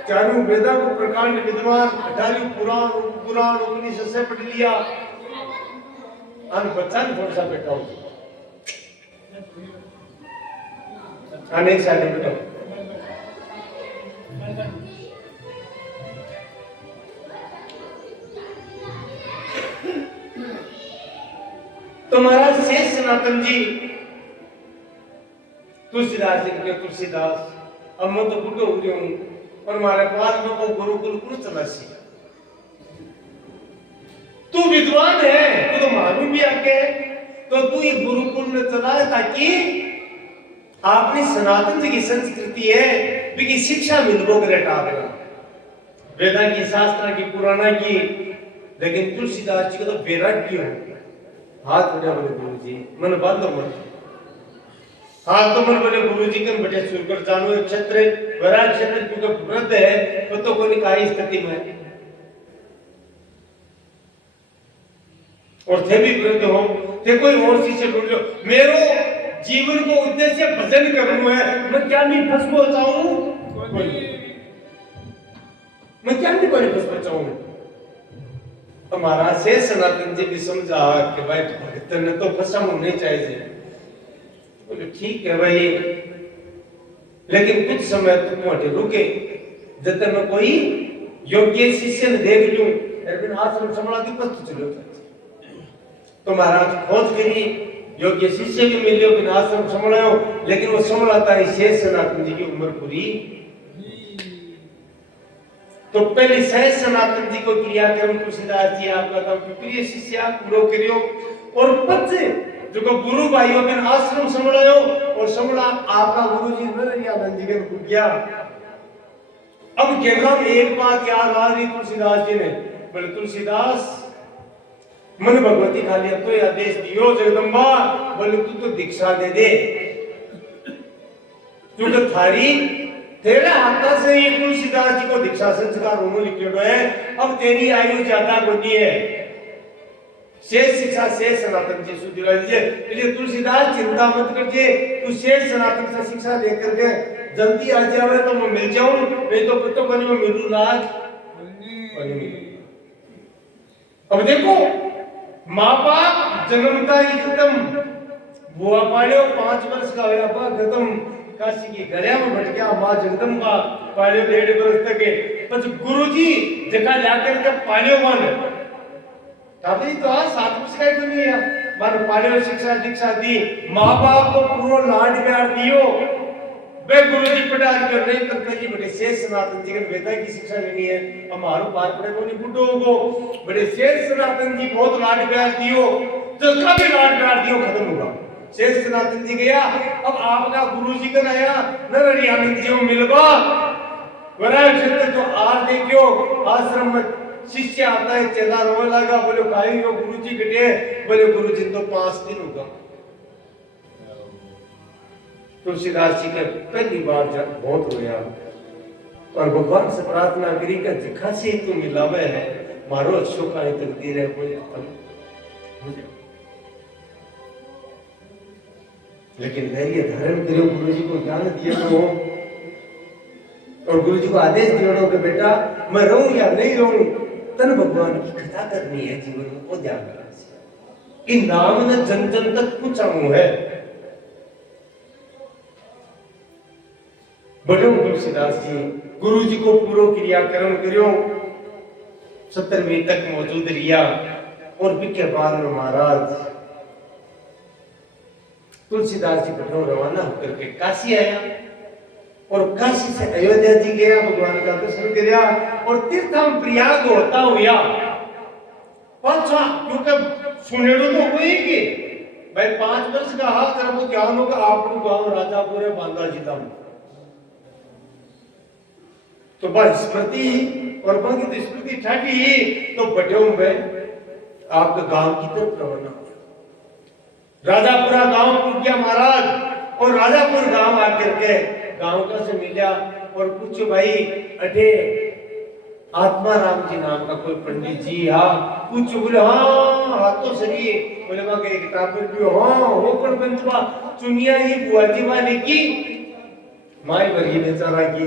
चारों वेदों को प्रकांड विद्वान 18 पुराण उपनिषद से पढ़ लिया अन बच्चन थोड़ा सा बैठा हो अनेक साल बैठा तो महाराज शेष सनातन जी तुलसीदास जी के तुलसीदास अब मैं तो बुढ़ो हो गया हूं और हमारे पास में वो गुरुकुल कुछ चला सी तू विद्वान है तू तो मालूम भी आके तो तू ये गुरुकुल में चला ताकि आपनी सनातन जी की संस्कृति है भी शिक्षा मिलबो करे टाकरा वेदा की शास्त्र की पुराना की लेकिन तुलसीदास जी को तो वैराग्य हो हाथ बढ़ा बोले गुरुजी मन बांधो मत हाथ तो मन बोले गुरुजी कन बटे सुर कर जानो क्षत्र वैराग क्षत्र क्योंकि वृद्ध है तो कोई काही स्थिति में और थे भी वृद्ध हो थे कोई और शिष्य ढूंढ लो मेरो जीवन को उद्देश्य भजन करना है मैं क्या नहीं फंस जाऊं मैं क्या नहीं कोई फंस जाऊं हमारा से सनातन जी भी समझा कि भाई भक्त ने तो फंसा नहीं चाहिए बोले ठीक है भाई लेकिन कुछ समय तुम वहां रुके जब तक मैं कोई योग्य शिष्य ने देख लूं लेकिन आश्रम संभाला दी पस्त चलो तो महाराज खोज करी योग्य शिष्य भी मिले बिन आश्रम संभालो लेकिन वो संभालता है शेष सनातन जी की उम्र पूरी तो पहले सहज सनातन जी को क्रियाक्रम तुलसीदास जी आपका काम प्रिय शिष्य पूरो करियो और पच्चे जो को गुरु भाइयों के आश्रम संभालो और संभाला आपका गुरु जी नरहरियानंद जी के गया अब केवल एक बात याद आ रही तुलसीदास जी ने बोले तुलसीदास मन भगवती खाली अब तो आदेश दियो जगदम्बा बोले तू तो दीक्षा दे क्योंकि थारी तेरे हाथा से ये तुलसीदास जी को दीक्षा संस्कार होने लिखे है अब तेरी आयु ज्यादा होती है शेष शिक्षा शेष सनातन जी सुधिरा दीजिए इसलिए तुलसीदास चिंता मत करिए तू शेष सनातन से शिक्षा लेकर के जल्दी आ जावे तो मैं मिल जाऊं नहीं तो पुत्र बने में मिलू लाज अब देखो माँ बाप जन्मता ही खत्म बुआ पाड़ियो 5 वर्ष का हुआ खत्म काशी की गलिया में बैठ गया मां जगदम्बा पालियो 1.5 वर्ष तक के बस गुरुजी जगह जाकर के पालियो मन तभी तो आज 7 वर्ष का ही नहीं है मन पालियो शिक्षा दीक्षा दी मां बाप को पूरा लाड प्यार दियो वे गुरुजी पढ़ा कर नहीं करते जी बड़े शेष सनातन जी के वेदा की शिक्षा लेनी है हमारो बार पड़े को नहीं बुड्ढो को बड़े शेष सनातन जी बहुत लाड प्यार दियो तो कभी लाड प्यार दियो खत्म होगा शेष सनातन जी गया अब आपका गुरु जी का नया नरहरियानंद जी को मिलवा वैराग क्षेत्र तो आर देखियो आश्रम में शिष्य आता है चला रोने लगा बोले भाई यो गुरु जी गटे बोले गुरु जी तो 5 दिन होगा तुलसीदास जी के पहली बार जब बहुत रोया और भगवान से प्रार्थना करी का जिखा से तू मिलावे है मारो अच्छो का तकदीर है कोई खत्म लेकिन धैर्य धारण करो गुरु जी को ज्ञान दिए तो और गुरु जी को आदेश दियो कि बेटा मैं रहूं या नहीं रहूं तन भगवान की कथा करनी है जीवन में वो ध्यान रखना कि नाम ने जन जन तक पहुंचाऊं है बड़े तुलसीदास जी गुरु जी को पूरो क्रियाक्रम करियो 70वीं तक मौजूद रिया और बिके बाद में महाराज तुलसीदास जी पटना रवाना होकर के काशी आया और काशी से अयोध्या जी गया, भगवान का दर्शन किया और तीर्थम प्रयाग होता हुआ पांचवा, क्योंकि सुनेड़ो तो हुई कि भाई 5 वर्ष का हाथ तेरा वो ज्ञान होगा आपको गांव राजापुर है बांदा जिला में, तो बस स्मृति और बाकी तो स्मृति ठाठी तो बटे में आपका गांव की तरफ रवाना हो। राजापुरा गांव पूछ गया महाराज, और राजापुर गांव आकर के गांव का से मिला और पूछो भाई अटे आत्मा राम जी नाम का कोई पंडित जी? हाँ पूछो, बोले हाँ हाथ तो सही, बोले वहां के किताब पर भी हाँ हो पण बंधुआ चुनिया ही बुआ जी वाले की माई बरगी बेचारा की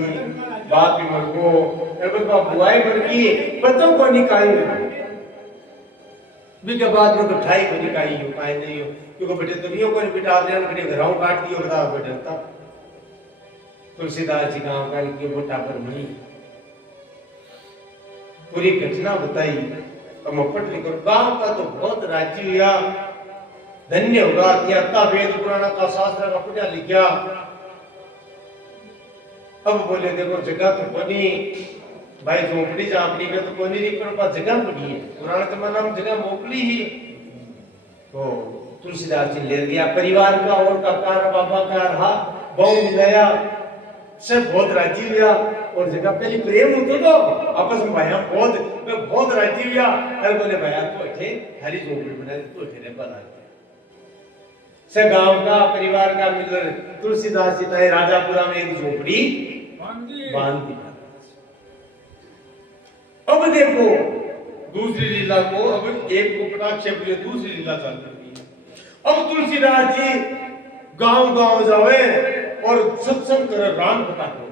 बाप भी मर गो अरे बाप बुआई मर की पतो को निकाल भी के बाद में तो ठाई को निकाई हो पाए नहीं हो, क्योंकि बेटे तो यो कोई बिटा दे बेटे घराव काट दियो बता बेटा था तुलसीदास जी गांव का के बोटा पर नहीं पूरी घटना बताई और मपट लिखो। गांव का तो बहुत राज्य हुआ, धन्य होगा त्यागता वेद पुराण का शास्त्र का पुण्य लिखा। अब बोले देखो जगह तो बनी भाई, झोपड़ी झापड़ी में तो कोनी नहीं, पर जगह बनी है, पुराने जमाना में जगह मोकली ही। तो तुलसीदास जी ले गया परिवार का और का कार बाबा का रहा बहु मिलाया सब बहुत राजी हुआ और जगह पहले प्रेम होतो तो आपस में भाई बहुत राजी हुआ। अरे बोले भैया तो अठे हरी झोपड़ी बना तो अठे बना से गांव का परिवार का मिलकर तुलसीदास जी ने राजापुरा में एक झोपड़ी बांध दी। अब देखो दूसरी लीला को, अब एक को कटाक्षेप लिए दूसरी लीला चालू करती है। अब तुलसीदास जी गांव गांव जावे और सत्संग करे, राम कथा करो,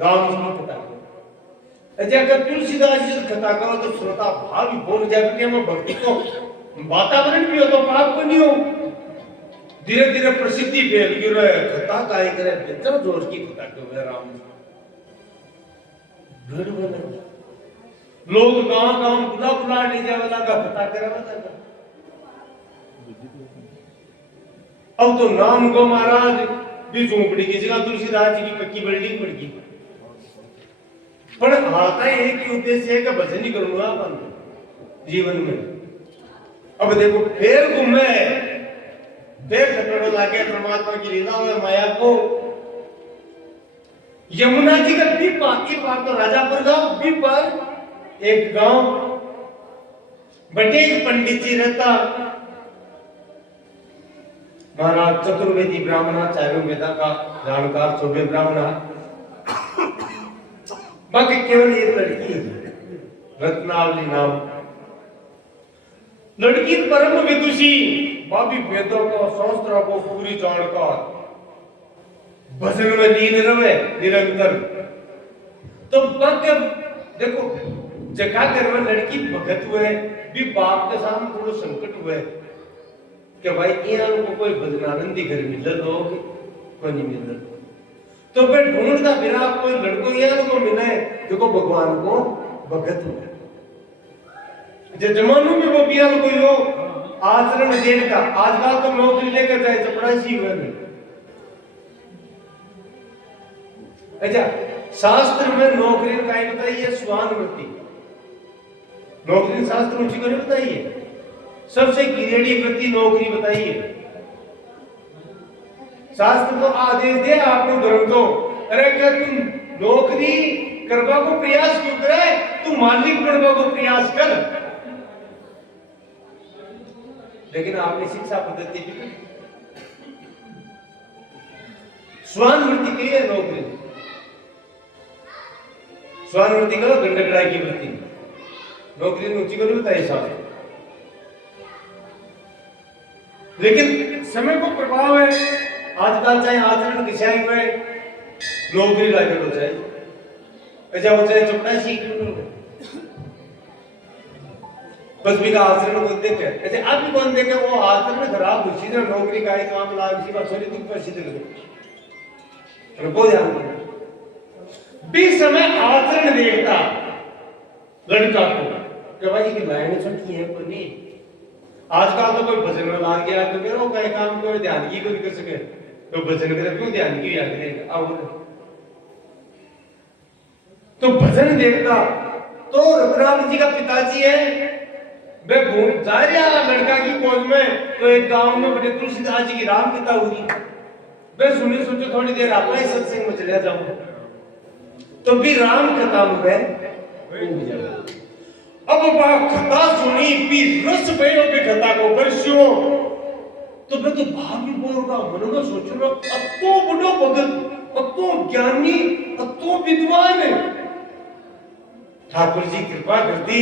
राम कथा करो। अगर तुलसीदास जी कथा करो तो श्रोता भाव भी बोल जाए कि हम भक्ति को वातावरण भी हो तो पाप को नहीं हो, धीरे धीरे प्रसिद्धि फैल गई रहे कथा काय करे बेचर जोर की कथा करो राम भीड़ बने लोग गांव गांव बुला बुला ले जावला का कथा करे वाला। अब तो नाम को महाराज भी झोपड़ी की जगह तुलसीदास जी की पक्की बिल्डिंग बन गई, पर आता एक ही उद्देश्य है कि भजन ही करूंगा अपन जीवन में। अब देखो फिर घूमे फिर ठकड़ो लागे परमात्मा की लीला में माया को। यमुना जी का भी पाकी पार तो राजापुर गांव भी पर एक गांव बटे एक पंडित जी रहता, महाराज चतुर्वेदी ब्राह्मण चारों वेदा का जानकार 24 ब्राह्मण, बाकी केवल एक लड़की रत्नावली नाम लड़की, परम विदुषी बाबी वेदों को शास्त्रों को पूरी जानकार, भजन में लीन रहे निरंतर। तो बाकी देखो जगह घर में लड़की भगत हुए भी बाप के सामने थोड़ा संकट हुए कि भाई यहाँ को कोई भजनानंदी घर मिल लोग कोई नहीं मिल, तो फिर ढूंढता फिरा कोई लड़को यहाँ को मिले जो भगवान को भगत हुए। जमानों में वो बियान कोई हो आचरण देने का, आजकल तो नौकरी लेकर जाए चपरासी हुए नहीं। अच्छा शास्त्र में नौकरी का ही बताइए स्वानुवृत्ति, नौकरी शास्त्र ऊंची को नहीं बताइए, सबसे गिरेड़ी वृत्ति नौकरी बताइए। शास्त्र को आदेश दे आपको धर्म को, अरे क्या तुम नौकरी करवा को प्रयास क्यों करे, तू मालिक बनवा को प्रयास कर। लेकिन आपने शिक्षा पद्धति भी स्वानुवृत्ति की है नौकरी, स्वानुवृत्ति करो गंडकड़ाई की वृत्ति, नौकरी ऊंची को नहीं बताइए शास्त्र। लेकिन समय को प्रभाव है, आजकल चाहे आचरण घिसाई हुए नौकरी लागे तो चाहे ऐसा हो चाहे चपरासी बस भी का आचरण को देखे ऐसे आप भी कौन देखे वो आचरण खराब उसी तरह नौकरी का ही काम लाभ इसी बात छोड़ी तुम पर सीधे करो बहुत ध्यान दो। भी समय आचरण देखता लड़का को कि भाई की लाइन छुट्टी है कोई नहीं, आजकल तो कोई भजन में लाग गया तो फिर वो कई काम को ध्यान की कोई कर सके तो भजन करे क्यों ध्यान की याद करेगा। अब तो भजन देखता तो रत्नावली जी का पिताजी है वे घूम जा रहा लड़का की खोज में, तो एक गांव में बड़े तुलसीदास जी की राम कथा हुई। वे सुनी, सोचो थोड़ी देर आपका ही सत्संग में चले जाऊं, तो भी राम कथा में अब कथा सुनी भी रस भयो के कथा को बरस्यो, तो मैं तो भाव भी बोल रहा मन में सोच रहा अब तो बड़ो भगत, अब तो ज्ञानी, अब तो विद्वान है। ठाकुर जी कृपा करती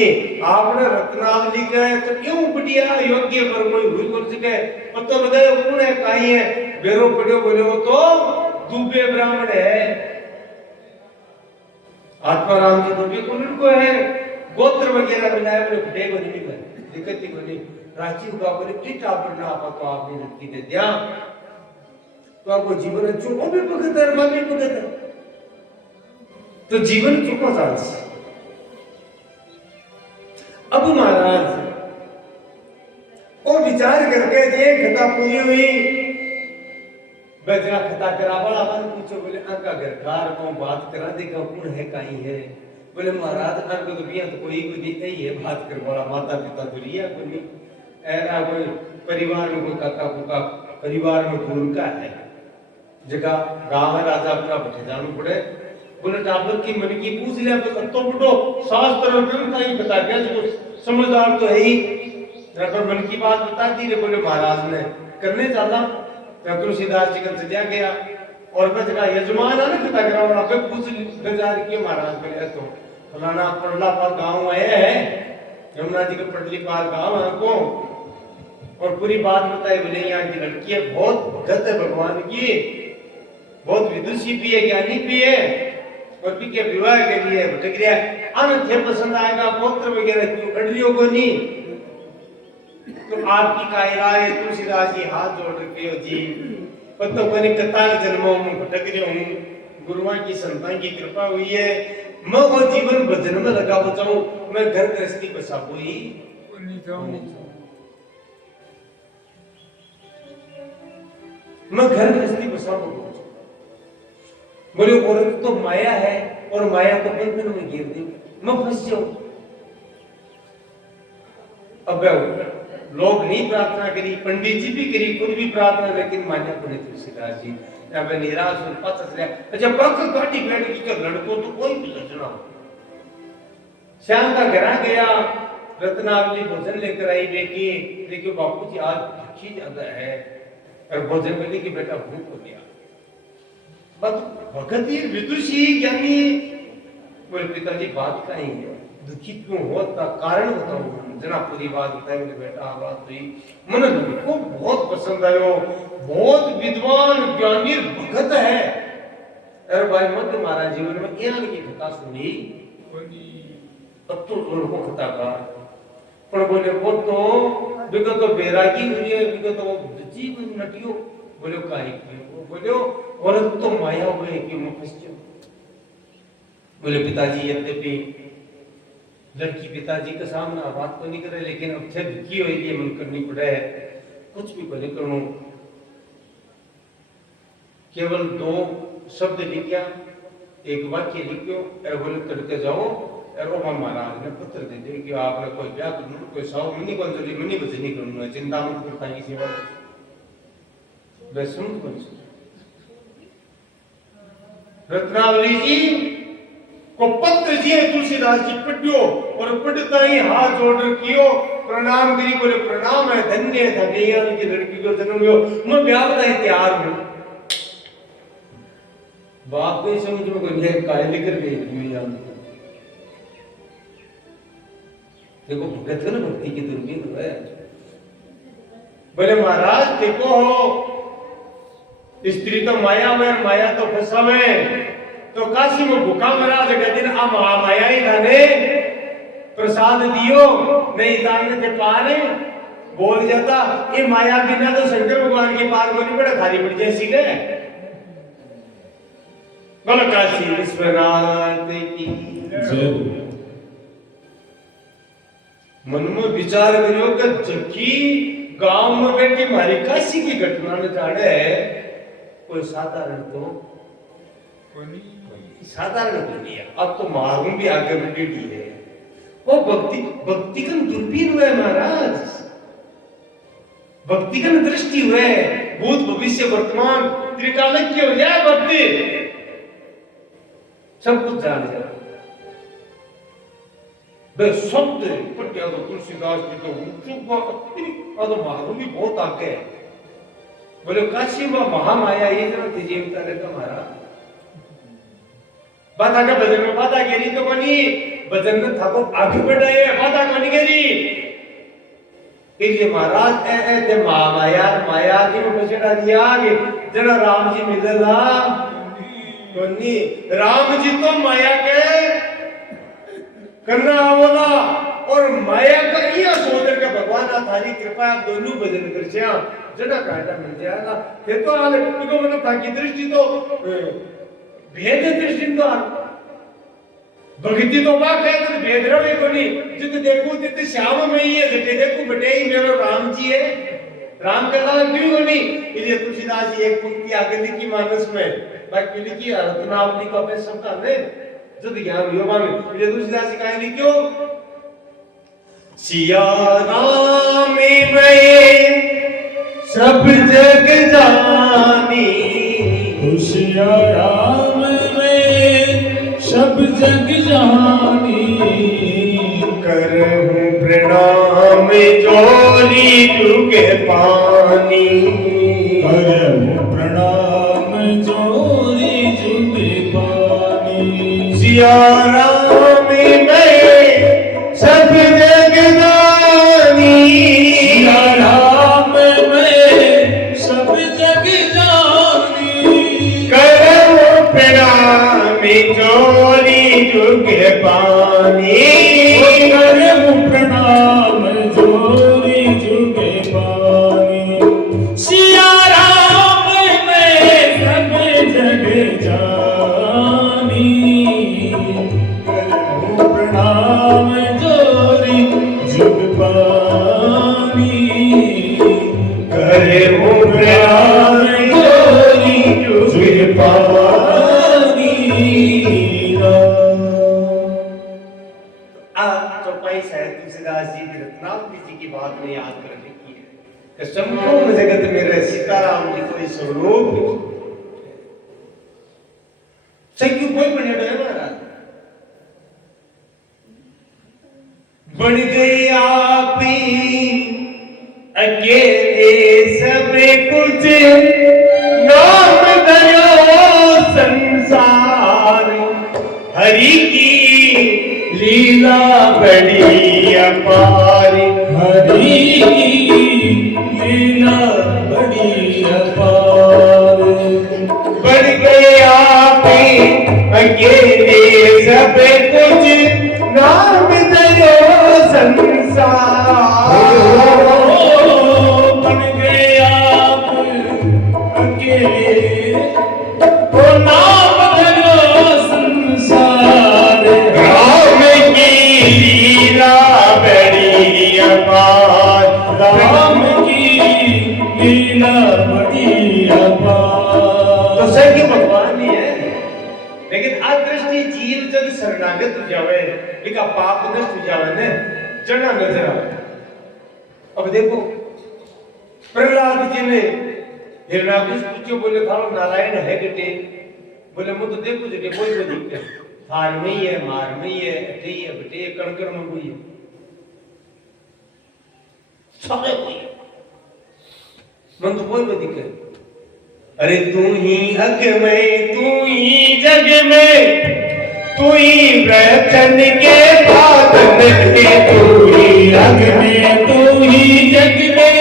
आपने रत्नावली का है तो क्यों बढ़िया योग्य कर्म हुई कर सके, पता बताए कौन है कहीं है बेरो पड़ो बोले हो तो दुबे ब्राह्मण है, आत्माराम जी दुबे कुल को है, गोत्र वगैरह बनाए बोले फटे को नहीं बने दिक्कत ही बनी, रांची का बोले टीटा पड़ना आपा तो आपने लड़की दे दिया, तो आपको जीवन अच्छो वो भी भगत है मां भी भगत है, तो जीवन चुका चांस। अब महाराज वो विचार करके देख कथा पूरी हुई, बजरा कथा करा बड़ा मन पूछो बोले अंका घर कार को बात करा देखा कौन है कहीं है, बोले महाराज अंक तो बिया तो कोई दिखता ही है बात कर बड़ा माता पिता तो रिया कोई ऐरा कोई परिवार में कोई काका कुका परिवार में दूर का है जगह गांव है राजा अपना बैठे जाना पड़े, बोले टाबर की मन की पूछ लिया तो बड़ो शास्त्र और ग्रंथ ही बता गया जो समझदार तो है ही, पर मन की बात बता दी रे, बोले महाराज ने करने चला तुलसीदास जी का सजा गया और बच का यजमान है ना कथा करावड़ा पे पूछ गजार के महाराज बोले तो फलाना पड़ला पार गांव आया है, यमुना जी के पटली पार गांव है को, और पूरी बात बताई बोले यहाँ की लड़की है बहुत भगत है भगवान की, बहुत विदुषी भी है ज्ञानी भी है, और भी के विवाह के लिए भटक रहा है, अन थे पसंद आएगा गोत्र वगैरह क्यों अड़रियों को नहीं, तो आपकी काय राय तुलसीदास जी हाथ जोड़ रखे हो जी, पत्तों को नहीं कथा जन्मों में भटक रहा हूँ, गुरुओं की संतान की कृपा हुई है, मैं वो जीवन भजन में लगा बचाऊं, मैं घर गृहस्थी बसा कोई मैं घर गृहस्थी बसा बोले औरत तो माया है और माया को बंधन में गिर दी, मैं फंस जाऊं। अब लोग नहीं प्रार्थना करी, पंडित जी भी करी, खुद भी प्रार्थना, लेकिन मान्या को नहीं तुलसीदास जी अब निराश और पचस रहे। अच्छा पक काटी बैठ की लड़कों तो कोई भी लड़ना, श्याम का घर गया, रत्नावली भोजन लेकर आई बेटी, देखियो बापू जी आज भूखी ज्यादा है, और भोजन मिली कि बेटा भूख हो गया, भगत ही विदुषी ज्ञानी, बोले पिताजी बात का ही है, दुखी क्यों होता कारण बताओ, जना पूरी बात बताई, मेरे बेटा बात हुई, मन को बहुत पसंद आयो, बहुत विद्वान ज्ञानी भगत है, अरे भाई मत महाराज जीवन में यहाँ की कथा सुनी, अब तो उनको कथा का, पर बोले वो तो बिगत तो बैरागी हुई है, बिगत तो जीवन नटियो, बोले काहे क्यों, बोले औरत तो माया हुए कि मैं फंस जाऊं, बोले पिताजी यद्यपि लड़की पिताजी के सामने बात तो नहीं करे, लेकिन अब थे दुखी हो लिए मन करनी पड़े है, कुछ भी करे करूं, केवल 2 शब्द लिखा, एक वाक्य लिखो, और बोले करके जाओ, और वो महाराज ने पत्र दे दे कि आपने कोई ब्याह करना, कोई साव मनी को अंजलि मनी भजनी करना, चिंता मत करता ये सेवा बस सुन कौन सी रत्नावली जी को पत्र जी तुलसीदास जी पढ़ियो, और पढ़ता ही हाथ जोड़ रखियो, प्रणाम करी, बोले प्रणाम है, धन्य है धन्य की लड़की को जन्म लियो, मैं ब्याह बताए तैयार हूं, बाप को समझ में कोई नहीं काय लेकर भेज दियो, देखो भगत ना भक्ति की दुर्बीन है, बोले महाराज देखो स्त्री तो माया में, माया तो फसावे, तो काशी में भूखा मरा जगह दिन अब माया ही धाने प्रसाद दियो, नहीं दान थे पार बोल जाता, ये माया बिना तो शंकर भगवान के पार को नहीं पड़ा, खाली पड़ जैसी गए, बोलो काशी विश्वनाथ की जय। मन में विचार करो कि जबकि गांव में बैठी हमारी काशी की घटना न जाने कोई साधारण तो साधारण नहीं है। अब तो मालूम भी आगे बढ़ी है वो भक्ति का दूरबीन हुआ है महाराज, भक्ति का दृष्टि हुआ है, भूत भविष्य वर्तमान त्रिकालज्ञ हो जाए भक्ति, सब कुछ जान जाए। बे शब्द पट्टिया तो तुलसीदास जी तो तो मालूम भी बहुत आगे है। बोले काशी में महामाया ये जरा जीवता रहता हमारा बात आगे भजन में बात आगे नहीं तो बनी भजन में था तो आगे बढ़ाए बात आगे नहीं गई इसलिए महाराज ए ते महामाया माया की में बचड़ा दिया आगे जरा राम जी मिलला कोनी राम जी तो माया के करना आवला और माया का ये सोच के भगवान थारी कृपा आप दोनों भजन कर छया जना काटा मिल जाएगा ये तो आले इको मतलब था की दृष्टि तो भेद दृष्टि तो भक्ति तो बात है तो भेद रहे कोनी जित देखो तित श्याम में ही है जटे देखो बटे ही मेरो राम जी है राम का नाम क्यों कोनी इसलिए तुलसीदास जी एक पंक्ति आगे लिखी मानस में बाकी लिखी रत्नावली का पे सबका ने जब ज्ञान योगा में ये तुलसीदास जी कहानी क्यों सिया राम में सब जग जानी सिया राम में सब जग जानी करहूं प्रणाम जोरी तुके पानी करहूं प्रणाम जोरी जुगे पानी सिया राम में सब जग जानी सिया राम में सब जग जानी करहूं प्रणाम जोरी तुके पानी करहूं प्रणाम जोरी जुगे पानी सिया राम में सब जग जानी करहूं प्रणाम जोरी जुग पानी करहूं प्रणाम जोरी तुके पानी चौपाई शायद तुलसीदास जी की रत्नावली जी की बात में याद करने की है कि संपूर्ण जगत मेरे सीताराम जी को स्वरूप सही कोई बने है महाराज बन गई आप ही अकेले सब कुछ नाम दयो संसार हरि की लीला बड़ी अपार हरि की लीला बड़ी अपार बढ़ गए आप अकेले सब कुछ नाम दयो संसार बन गए आप अकेले तो नाम धरो संसार राम की लीला बड़ी अपार राम की लीला बड़ी अपार तो सही भगवान ही है लेकिन अदृष्टि जीव जब शरणागत हो जावे इनका पाप नष्ट हो जावे ने चढ़ना नजर आवे। अब देखो प्रहलाद जी ने हिरण्याकश पूछो बोले थारो नारायण है कटे बोले मैं तो देखो जटे कोई को दिखते थार में ही है मार में ही है अटे ही है बटे कणकण में कोई है सारे कोई है मन तो कोई को दिखे अरे तू ही अग में तू ही जग में तू ही वचन के पातन है तू ही अग में तू ही जग में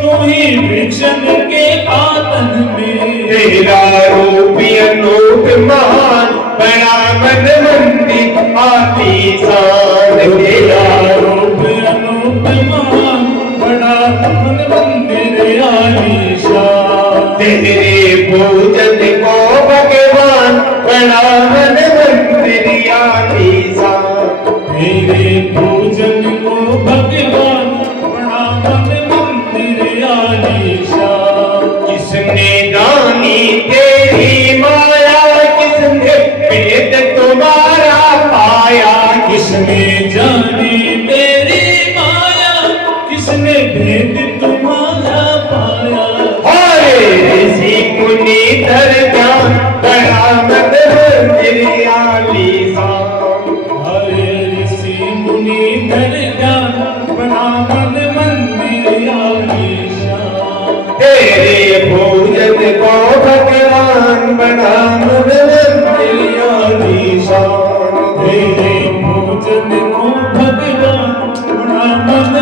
तू ही वृक्षण के आतन में तेरा रूप अनूप महान बड़ा मन मंदिर आलीशान तेरा रूप अनूप महान बड़ा मन मंदिर आलीशान तेरे पूजन को भगवान बड़ा मन मंदिर आलीशान तेरे पूजन को भगवान बड़ा मन मंदिर आलीशान किसने दानी तेरी माया किसने पूजन को भगवान बना मन मंदिर आलीशान। तेरे पूजन को भगवान बना मन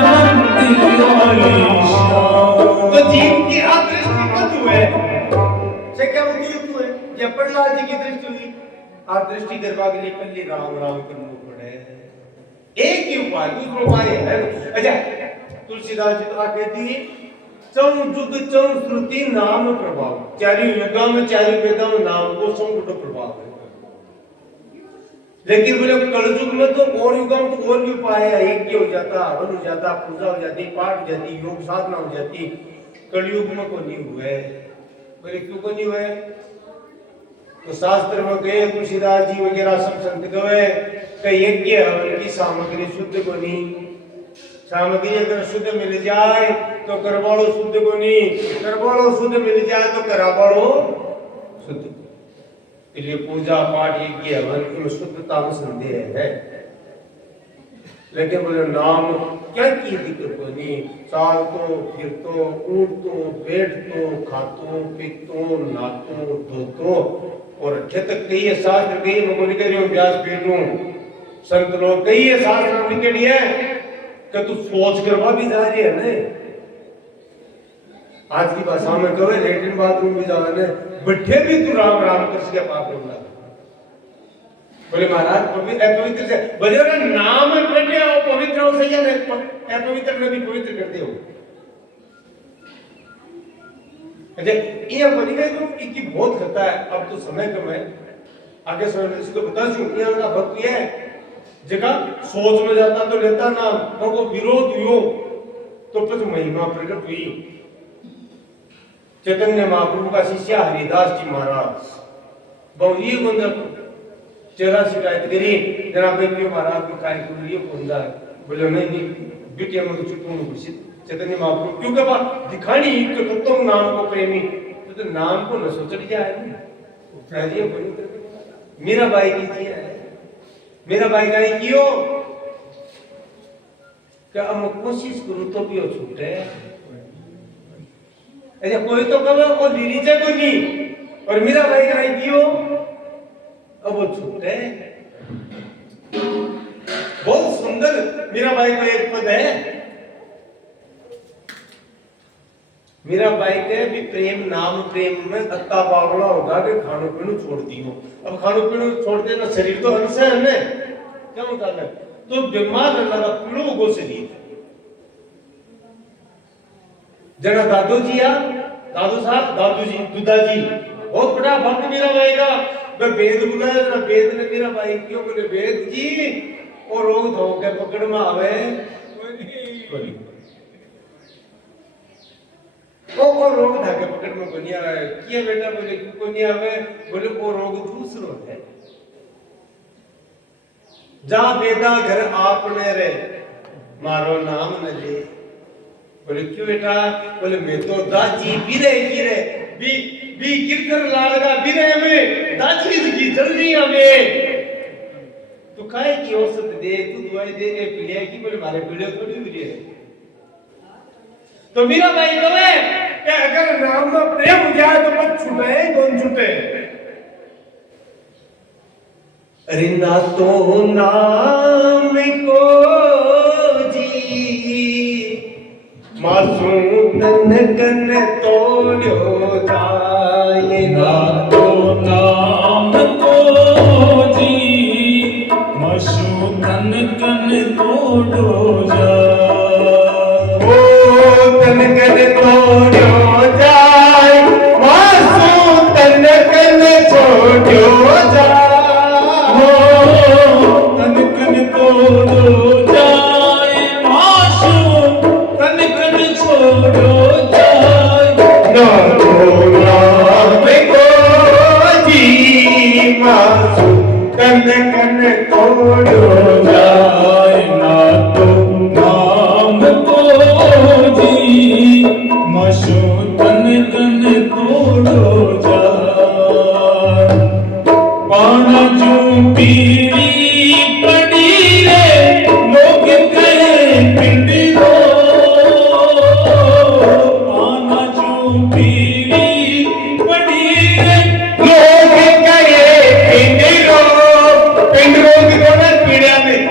मंदिर आलीशान। तो जीव की आप दृष्टि कब हुए से क्या तू है या प्रहलाद जी की दृष्टि हुई आप दृष्टि करवा के लिए पहले राम राम करना पड़े एक ही उपाय दूसरा उपाय है। अच्छा तुलसीदास जी तो कहती चौ जुग चौ श्रुति नाम प्रभाव चारि युगों में चारि वेदों में नाम को संगठो प्रभाव है। लेकिन बोले कलयुग में तो और युगों में तो और भी उपाय है यज्ञ हो जाता हवन हो जाता पूजा हो जाती पाठ हो जाती योग साधना हो जाती कलयुग में को नहीं हुए बोले क्यों को नहीं हुए तो शास्त्र में गए तुलसीदास जी वगैरह सब संत गए कई यज्ञ हवन की सामग्री शुद्ध को नहीं सामग्री अगर शुद्ध मिल जाए तो करवालो शुद्ध को नहीं करवालो शुद्ध मिल जाए तो करावालो शुद्ध इसलिए पूजा पाठ यज्ञ हवन में शुद्धता में संदेह है। लेकिन बोले नाम क्या की दिक्कत को नहीं चाल तो फिर तो ऊँट तो बैठ तो खातो पीतो नातो धोतो और ठेत कई शास्त्र कई मैं निकल रही हूँ व्यास पीठ हूँ संत लोग कई शास्त्र निकली है कि तू सोच करवा भी जा रही है ना आज की भाषा में कहे लेटरिन बाथरूम भी जाने बैठे भी तू राम राम कर सके पाप रोकना बोले महाराज पवित्र से बोले नाम बैठे हो पवित्र हो सही है पवित्र नबी पवित्र करते हो। अच्छा ये बनी गई तो इनकी बहुत खता है अब तो समय कम है आगे समय इसको बता दूं ये का भक्त है जगह सोच में जाता तो लेता नाम को विरोध हुआ तो फिर महिमा प्रकट हुई। चैतन्य महाप्रभु का शिष्य हरिदास जी महाराज बहुरी गुंजा चेहरा शिकायत करी जनाब भाई महाराज को काय कर लिए गुंजा बोले नहीं बिटिया में चुटू घोषित चैतन्य महाप्रभु क्योंकि बा दिखानी तो कत्तों नाम को प्रेमी तो नाम को न सोच जाए मेरा भाई कीजिए मेरा भाई का कियो क्या हम कोशिश करूं तो भी हो छूटे ऐसा कोई तो कब और लीजिए कोई नहीं और मेरा भाई का कियो अब वो छूटे बहुत सुंदर मेरा भाई का एक पद है मेरा भाई के भी प्रेम नाम प्रेम में अत्ता बावला होगा कि खानो पीनो छोड़ दियो अब खानो पीनो छोड़ते ना शरीर तो हंस है हमने क्या मतलब है तो बीमार लगा पीड़ो गो शरीर जना दादू जी या दादू साहब दादू जी दुदा जी बहुत बड़ा भक्त मेरा भाई का मैं वेद बुलाया ना वेद ने मेरा भाई क्यों बोले वेद जी और रोग धो के पकड़ में आवे वो रोग धागे पकड़ में को नहीं आवे किया बेटा बोले को नहीं आवे बोले वो रोग दूसरो है जा बेटा घर आपने रे मारो नाम न ले बोले क्यों बेटा बोले मैं तो दाजी बिरे गिरे बी गिरकर लालगा बिरे में दाजी की जल्दी आवे तू काहे की औषध दे तू दवाई दे के पीड़िया की बोले मारे पीड़िया थोड़ी हुई है तो मेरा भाई कहे कि अगर नाम में प्रेम हो जाए तो मत छूटे कौन छूटे अरे ना तो नाम को मासूम तन कन तोड़ो जाए ना तो नाम को जी मासूम तन कन तोड़ो जाए ओ तन कन तोड़ो जाए मासूम तन कन छोड़ो जाए तन कन तोड़ो जाए मासूम तन कन छोड़ो जाए ना तो नाम को जी मासूम तन कन तोड़ो जाए ना तो नाम पड़ी रे लोग कहे पिंड रोग दोनों पीड़ा में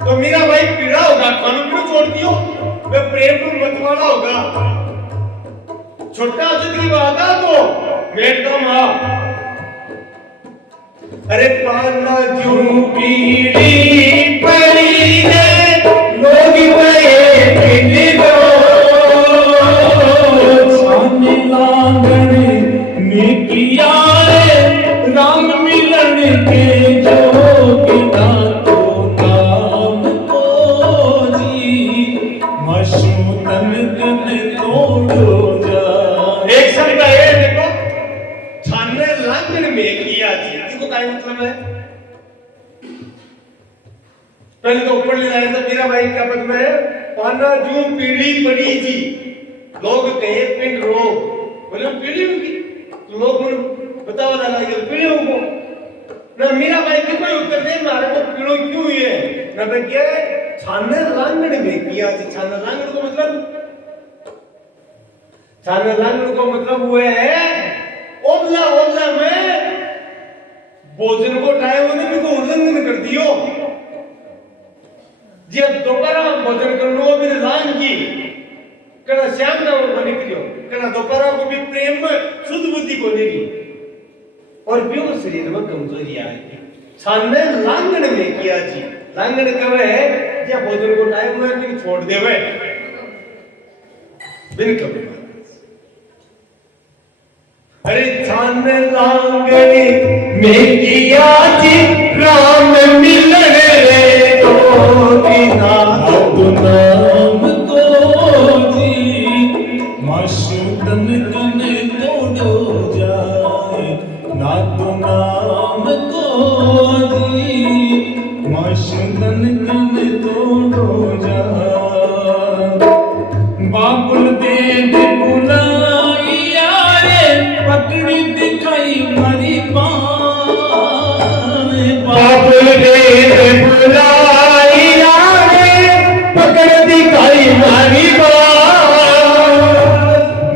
तो मेरा भाई पीड़ा होगा खानों क्यों छोड़ दियो वे प्रेम को मतवाला होगा छोटा जिंदगी वादा तो मेट का मां अरे पाना क्यों पीड़ी पड़ी रे लोग कहे पिंड सामने लांगड़ में किया रे राम मिलन के जोग ना तो नाम को जी मशूतन कन तोड़ो जा। एक शब्द है देखो छानने लांगड़ में किया जी देखो क्या मतलब है पहले तो ऊपर ले आया था मेरा भाई क्या मतलब है पाना जू पीड़ी पड़ी जी लोग कहे पिंड रोग बोले पीड़ी होगी तो लोग मुझे बतावा लगा कि पीड़ी होगो ना मेरा भाई भी कोई उत्तर दे मारे को पीड़ो क्यों हुई है ना मैं क्या है छानने लांगड़ में किया जी छानने लांगड़ को मतलब छानने लांगड़ को मतलब हुआ है ओला ओला में भोजन को टाइम होने में को उल्लंघन कर दियो जब दोपहर भोजन करनो मेरे लान की कना श्याम ना बनी करियो कना दोपहर को भी प्रेम शुद्ध बुद्धि को देगी और भी वो शरीर में कमजोरी आएगी सामने लांगड़ में किया जी लांगड़ कवे है जब भोजन को टाइम में भी छोड़ देवे बिन कभी अरे छान लांगड़ में किया जी राम मिलन रे तो बिना नाम को जी मशूतन कन तोड़ो जाए ना तो नाम को जी मशूतन कन तोड़ो जाए बाबुल दे बुलाई यारे पकड़ी दिखाई मरी पाए बाबुल दे बुलाई यारे पकड़ दिखाई मारी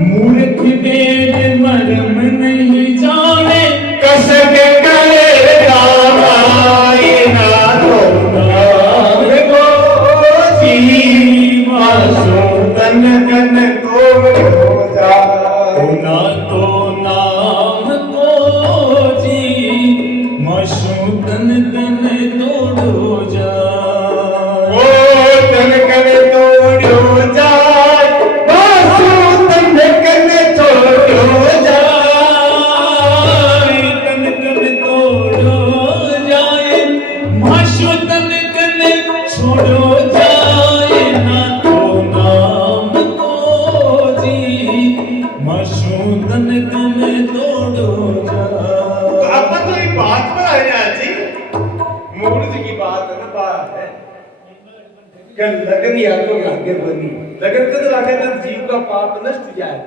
मूर्ख वेद मरम नहीं जाने कस के करे रामाई ना तो नाम को जी मासूतन कन तोड़ो जा ना तो नाम को जी मशूतन कन तोड़ो जा ओ तन कन तोड़ो जाए मासूतन कन तोड़ो जाए तन कन तोड़ो जाए मशूतन कन छोड़ो जाए ना तो नाम को जी मशूतन कन तोड़ो जाए। आप तो एक बात पर आ रहे हैं जी मूल जी की बात है ना बात है कि लगन या तो लागे बनी लगन कद लागे ना जीव का पाप नष्ट जाए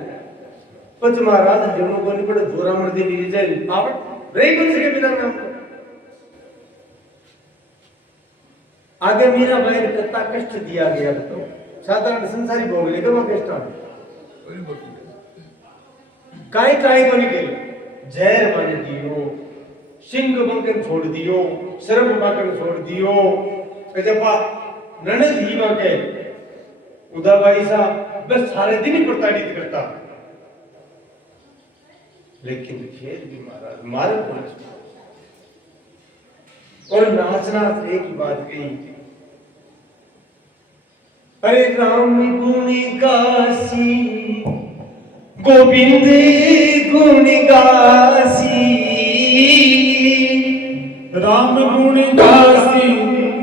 पच महाराज जनो बनी बड़े जोरा मर दे नीचे जाए आप रही बन सके बिना नाम आगे मीरा भाई ने कितना कष्ट दिया गया तो साधारण संसारी भोग लेकर वो कष्ट आ काय बन गए जहर बन दियो सिंह बनकर छोड़ दियो सर्प बनकर छोड़ दियो जब ननद ही के उदा भाई साहब बस सारे दिन ही प्रताड़ित करता लेकिन फिर भी महाराज मारे पहुंच और नाचना एक ही बात कही अरे राम गुण गासी गोविंद गुण गासी राम गुण गासी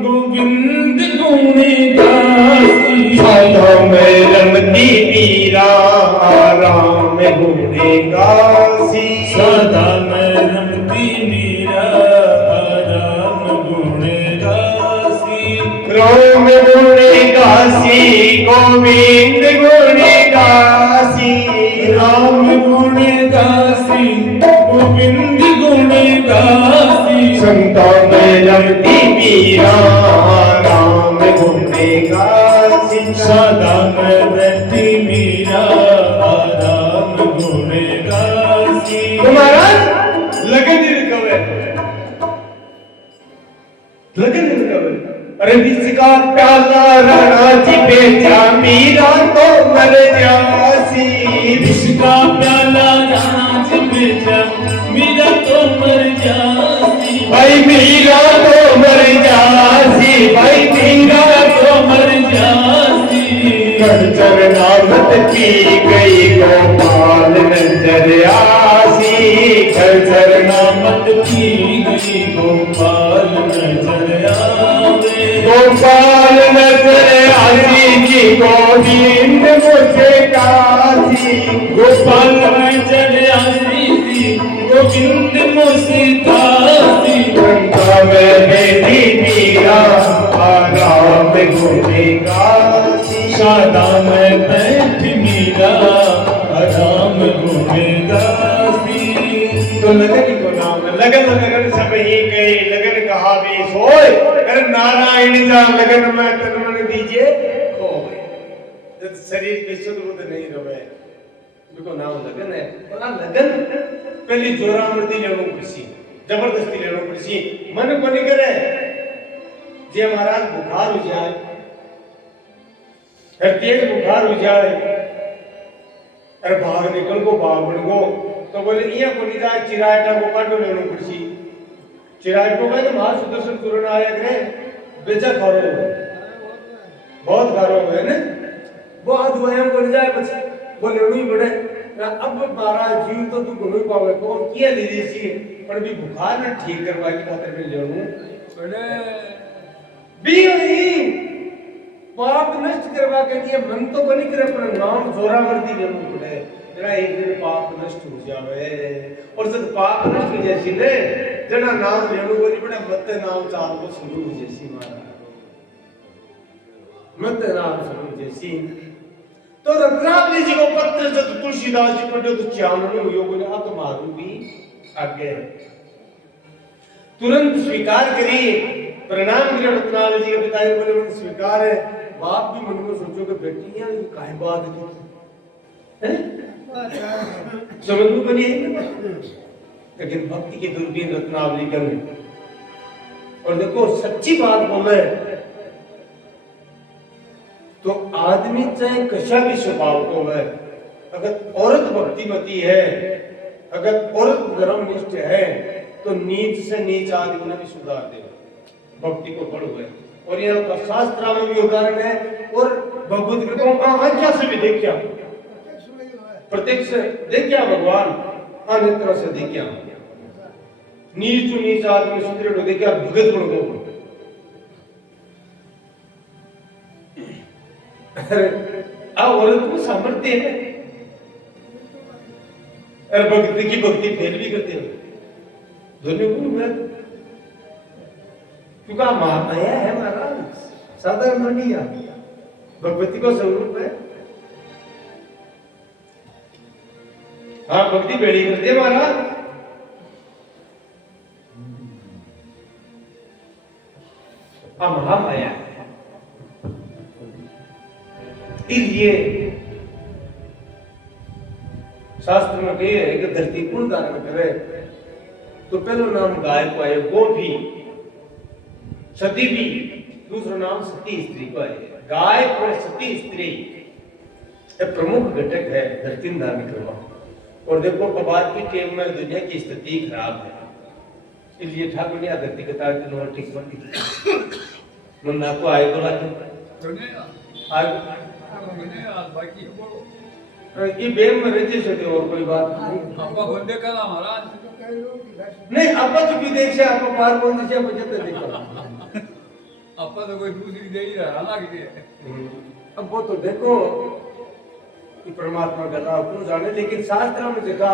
गोविंद गुण गासी सालों में रमती मीरा राम गुण गासी सदा मैं रमती मीरा राम गुण गासी राम गुण गासी गोविंद गुण गासी राम गुण गासी गोविंद गुण गासी संतों में रमती मीरा राम गुण गासी सदा मैं रमती मीरा राम गुण विष का प्याला राणा जी बेचा मीरा तो मर जासी विष का प्याला राणा जी बेचा मीरा तो मर जासी भाई मीरा तो मर जासी भाई मीरा तो मर जासी कंचर नामत की गई गोपाल नजर आसी कंचर नामत की गई गोपाल नजर आवे गोपाल नजर आसी जी गोविंद मुझे कासी गोपाल नजर आसी जी गोविंद मुझे कासी गंगा में बेटी मीरा आराम घूमेगा शादा में बैठ मीरा आराम घूमेगा तो लगन को नाम लगन लगन सब ही गए लगन कहा भी सोए अरे नारायण जा लगन में तन मन दीजिए खो गए जब शरीर की शुद्ध बुद्ध नहीं रहे देखो नाम लगन है और लगन पहली जोरा मर्दी लेनो पड़सी जबरदस्ती लेनो पड़सी मन को नहीं करे जे महाराज बुखार हो जाए फिर तेज बुखार हो जाए अरे भाग निकल को भाग बन गो तो बोले इया को नहीं जाए चिरायटा को काटो लेनो पड़सी चिराय को कहे महा सुदर्शन तुरन आया करे बेचा खारो बहुत खारो है ने वो आज वयम को नहीं जाए बस बोले नहीं बड़े अब महाराज जीव तो तू गुण पावे को किया ले देसी पर भी बुखार ने ठीक करवा की खातिर में लेनो बड़े भी पाप नष्ट करवा के लिए मन तो बनी करे पर नाम जोरावर्ती लेनो पड़े जरा एक दिन पाप नष्ट हो जावे और जब पाप नष्ट हो जैसी ने जना नाम लेनो बोली बड़ा मत नाम चाल को शुरू हो जैसी महाराज मत नाम शुरू जैसी तो रत्नावली जी को पत्र जब तुलसीदास जी पढ़े तो चानन हुयो बोले आ तो मारू भी आगे तुरंत स्वीकार करी प्रणाम किया रत्नावली जी के पिता जी बोले मन स्वीकार है बाप भी मन में सोचो कि बेटी यार ये काहे बात है समझ में बनी है लेकिन भक्ति की दूरबीन रत्नावली कर और देखो सच्ची बात बोले तो आदमी चाहे कशा भी स्वभाव को है अगर औरत भक्तिमती है अगर औरत धर्मनिष्ठ है तो नीच से नीच आदमी ने भी सुधार देगा भक्ति को बढ़ है और यह तो शास्त्रा में भी उदाहरण है और भगवत कृपा आज्ञा से भी देखिया प्रत्यक्ष देखिया भगवान अन्य तरह से देखिया नीच नीच आदमी सुदृढ़ देखिया भगत गुण को औरत को सामर्थ्य है अरे भक्ति की भक्ति फेल भी करते हो दोनों गुण में क्योंकि महामाया है महाराज साधारण नहीं है भगवती को स्वरूप है हाँ भक्ति बेड़ी करते महाराज महामाया है इसलिए शास्त्र में कहे है कि धरती कुल धारण करे तो पहला नाम गाय को आए वो भी सती भी दूसरा नाम सती स्त्री को आए गाय और सती स्त्री ये प्रमुख घटक है धरती धारण करवा और देखो अब आज की टेम में दुनिया की स्थिति खराब है इसलिए ठाकुर ने धरती कथा के ठीक बनती मुन्ना को आए बोला ये बेम में रहते सकते और कोई बात नहीं आपका बोलने का ना महाराज नहीं आपा तो क्यों देख से आपा पार बोलने से बचते देखो आपका तो कोई दूसरी दे ही रहा ना कि अब वो तो देखो कि परमात्मा कर रहा क्यों जाने लेकिन शास्त्र में देखा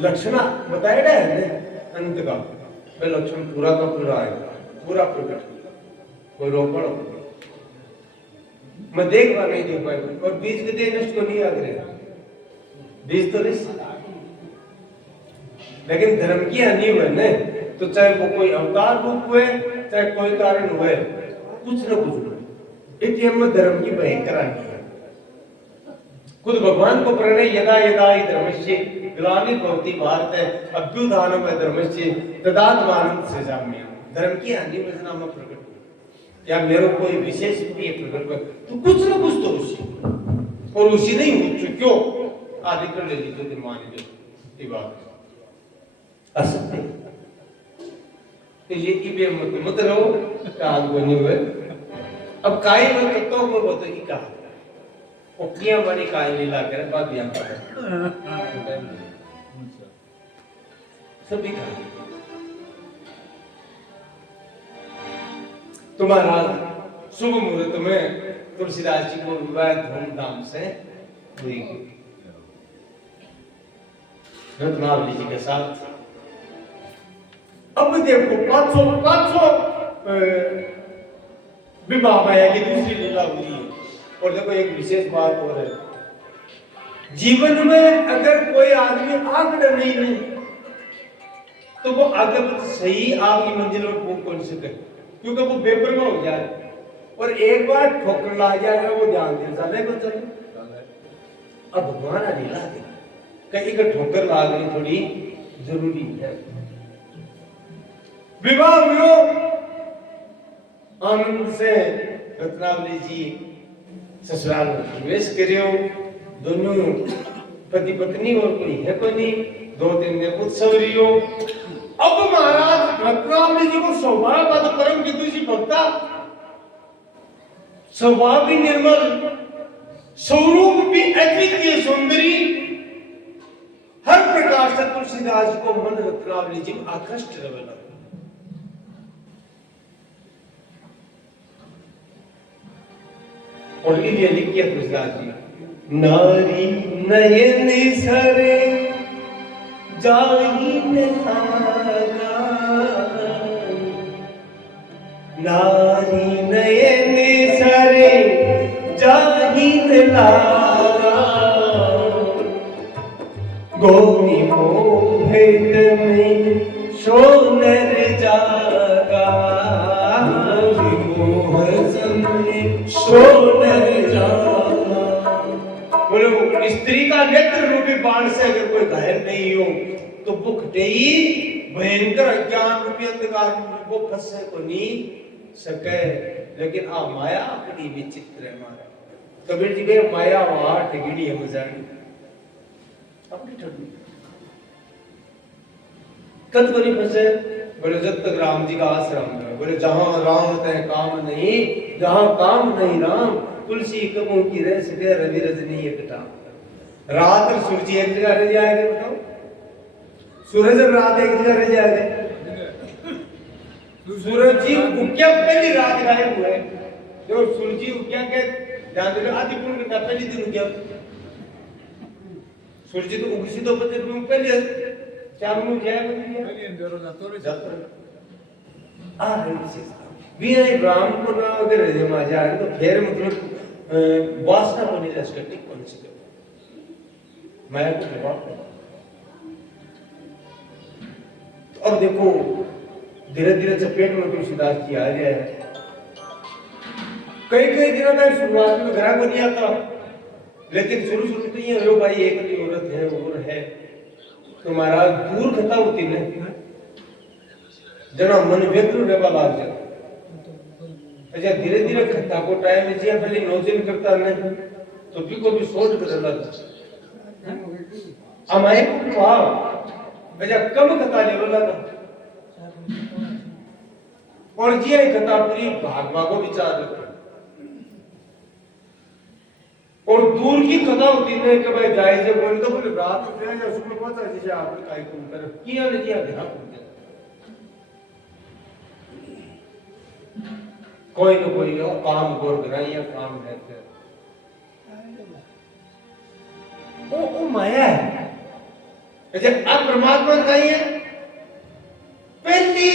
लक्षण बताया है अंत का वह लक्षण पूरा का पूरा आएगा पूरा प्रकट कोई रोकड़ मैं देख पा नहीं देख पाए और बीज के दे नष्ट को नहीं याद रहे बीज तो नहीं लेकिन धर्म की हानि हुए न तो चाहे वो कोई अवतार रूप हुए चाहे कोई कारण हुए कुछ न कुछ हुए इस में धर्म की भयंकर हानि है खुद भगवान को प्रणय यदा यदा ही धर्मस्य ग्लानि भवति भारत अभ्युत्थानम धर्मस्य तदात्मानंद सृजाम्यहम् धर्म की हानि में नाम प्रकट या मेरे कोई विशेष प्रिय प्रकट तो कुछ ना कुछ तो उसी और उसी नहीं हो क्यों आदि कर ले लीजिए तो मान लीजिए ये बात असत्य तो ये की बे मत रहो काल बने हुए अब काय में तो वो बताइए कहा ओकिया वाली काय लीला कर बात यहाँ सभी कहा तुम्हारा शुभ मुहूर्त में तुलसीदास जी को विवाह धूमधाम से हुई रत्नावली जी के साथ। अब देखो 500 विवाह माया की दूसरी लीला हुई है। और देखो एक विशेष बात और है, जीवन में अगर कोई आदमी आगे नहीं है तो वो आगे सही आपकी मंजिल में पहुंच कौन सके, क्योंकि वो बेपरवाह हो जाए और एक बार ठोकर ला जाएगा वो ध्यान दे चले को चले। अब भगवान लीला दे कहीं का ठोकर लागनी थोड़ी जरूरी है। विवाह हुआ आनंद से रत्नावली जी ससुराल में प्रवेश करियो, दोनों पति पत्नी और कोई है कोई नहीं, 2-3 दिन उत्सव रियो। अब महाराज रत्नावली जी को स्वभाव का तो परम विदुषी भक्ता, स्वभाव भी निर्मल, स्वरूप भी अद्वितीय सुंदरी, हर प्रकार से तुलसीदास को मन रत्नावली जी आकृष्ट रहे। और इसलिए लिखिए तुलसीदास जी, नारी नयन सरे जाहिन लागा, नारी नयन सरे जाहिन लागा, गोरी मोहित में सोनर जागा, सोनर जागा। बोलो स्त्री का नेत्र रूपी बाण से अगर कोई घायल नहीं हो तो बुखटे ही भयंकर अज्ञान रूपी अंधकार में वो फंसे को नहीं सके। लेकिन आ माया बड़ी विचित्र है। माया कबीर जी के माया वहां ठगिड़ी है मजानी अपनी ठगी कद को नहीं फंसे। बोले जब तक राम जी का आश्रम है, बोले जहां राम तय काम नहीं, जहां काम नहीं राम, तुलसी कबू की रह सके रवि रजनी एकटा। रात और सूरज एक जगह रह जाएंगे, बताओ सूरज और रात एक जगह रह जाएंगे। सूरज जी उग्या पहली रात गायब हुए, जो सूरज जी उग्या के ध्यान दे आदि पूर्ण का पहली दिन उग्या, सूरज जी तो उगसी तो पहले चार मुंह क्या पहले अंदर ना तो जाता आ है विशेषता भी है। राम को ना अगर रहे माजा तो फिर मतलब वासना को नहीं रस करती कौन सी मैं को जवाब। अब देखो धीरे धीरे चपेट में तुलसीदास जी आ गए हैं। कई दिनों तक शुरुआत में ग्राहक को नहीं आता, लेकिन शुरू तो ये हो भाई एक औरत है और है तुम्हारा दूर खता होती है जना मन व्यग्र रहवा लाग जाए। अच्छा धीरे धीरे खता को टाइम में जिया पहले नौजन करता नहीं तो भी को भी सोच बदल जाता हमारे को भाव अच्छा कम खता ले बोला था और जिया खता पूरी भागवा को विचार देता और दूर की कथा होती है कि भाई जाए जब बोल तो बोले रात में जाए या सुबह पहुंचा जैसे आपने काई तुम कर किया नहीं किया घर पहुंच जाए कोई न कोई हो काम गोर कराई या काम है ओ माया है। अच्छा अब परमात्मा कहीं है पहली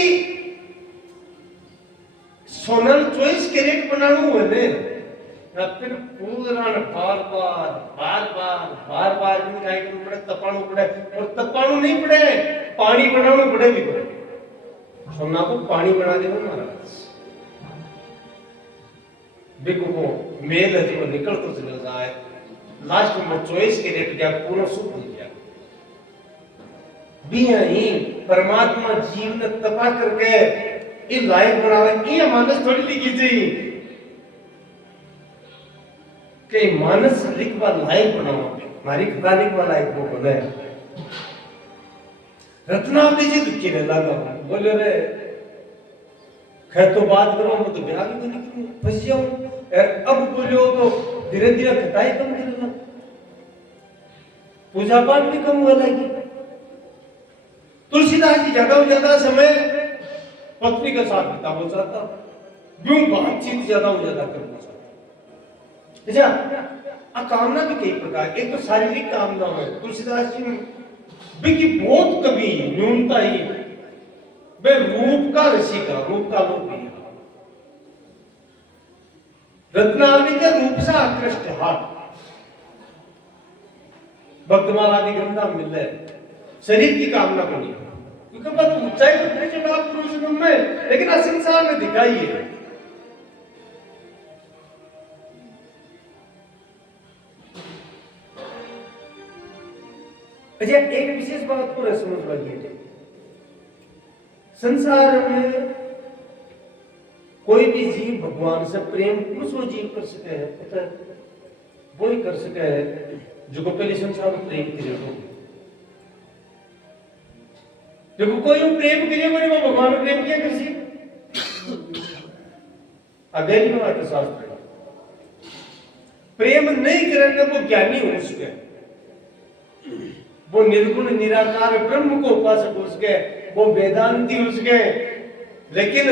सोनल 24 कैरेट बनाणु है ने फिर पूरा बार भी काय करना पड़े तपाणु पड़े और तपाणु नहीं पड़े पानी बनाना पड़े भी पड़े सोना को पानी बना देना महाराज बिको को मेल है जो निकल तो चला जाए लास्ट में 24 के रेट क्या पूरा शुद्ध हो गया भी ही परमात्मा जीव ने तपा करके ये लायक बनावे ये मानस थोड़ी लिखी चाहिए कि मानस लिखवा लायक बनावा मारी कथा लिखवा लायक वो बने रत्नावली जी दुखी ने लगा बोले रे खैर तो बात करो मैं तो ब्याह भी नहीं करूं फंस जाऊं अब बोलो तो धीरे धीरे कथाई कम करना पूजा पाठ भी कम हो जाएगी तुलसीदास जी ज्यादा समय पत्नी के साथ बिता हो जाता यूं बातचीत ज्यादा करना चाहता अच्छा कामना भी कई प्रकार एक तो शारीरिक कामना है तुलसीदास जी की बहुत कभी न्यूनता ही वे रूप का रसिका रूप का लोग भी रत्नावली के रूप से आकृष्ट हाथ भक्तमाल आदि ग्रंथा मिल रहे शरीर की कामना को नहीं क्योंकि बस ऊंचाई तो नहीं चढ़ा पुरुष में लेकिन असंसार में दिखाई है अच्छा एक विशेष बात को समझ वाली संसार में कोई भी जीव भगवान से प्रेम उसको जीव कर सके है वो ही कर सके है जो को पहले संसार में प्रेम की जरूरत देखो कोई प्रेम के लिए वो भगवान ने प्रेम किया किसी अध्ययन में आता शास्त्र प्रेम नहीं करने वो ज्ञानी हो सके वो निर्गुण निराकार ब्रह्म को उपासक हो सके वो वेदांती हो सके लेकिन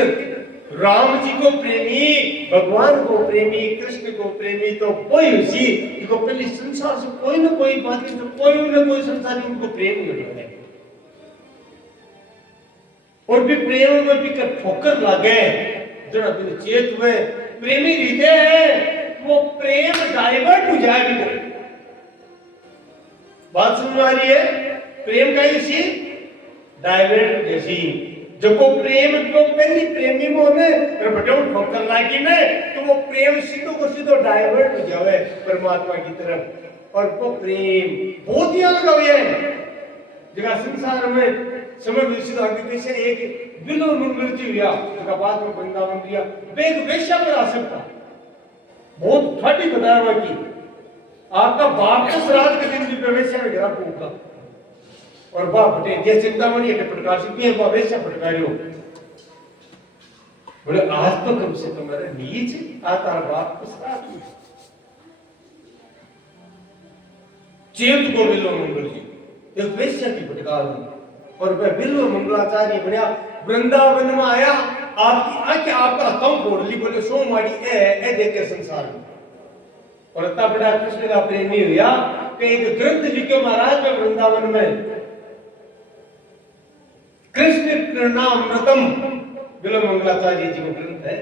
राम जी को प्रेमी भगवान को प्रेमी कृष्ण को प्रेमी तो कोई उसी को पहले संसार से कोई ना कोई बात तो कोई ना कोई संसार में उनको प्रेम मिल रहा है और भी प्रेम में भी कर ठोकर लगे जरा दिन चेत हुए प्रेमी हृदय है वो प्रेम डाइवर्ट हो जाए भी बात समझ आ रही है प्रेम का इसी डाइवर्ट जैसी जो को प्रेम को पहली प्रेमी मोने पर बटो ठोकर लागी ने तो वो प्रेम सीधो को सीधो डाइवर्ट हो जावे परमात्मा की तरफ और वो प्रेम बहुत ही अलग है जगह संसार में समय विश्व आगे कैसे एक बिलो मंगल जी हुआ जगह बाद में वृंदावन दिया बेग वेश्या पर आ सकता बहुत ठाटी बताया की आपका बाप के श्राद्ध के दिन भी प्रवेश में गिरा होगा और बाप बटे ये चिंतामणि है प्रकाशित भी है बाप वेश्या पटकारियो बोले आज तो कम से कम मेरे नीच आता बाप के श्राद्ध चेत को बिलो मंगल जी एक वेश्या की पटकार और वह बिल्व मंगलाचार्य बनया वृंदावन में आया आपकी आंखें आपका कम फोड़ ली बोले सो माड़ी ए देखे संसार में और इतना बड़ा कृष्ण का प्रेमी हुआ कि एक ग्रंथ लिखो महाराज में वृंदावन में कृष्ण कृणामृतम बिल्व मंगलाचार्य जी का ग्रंथ है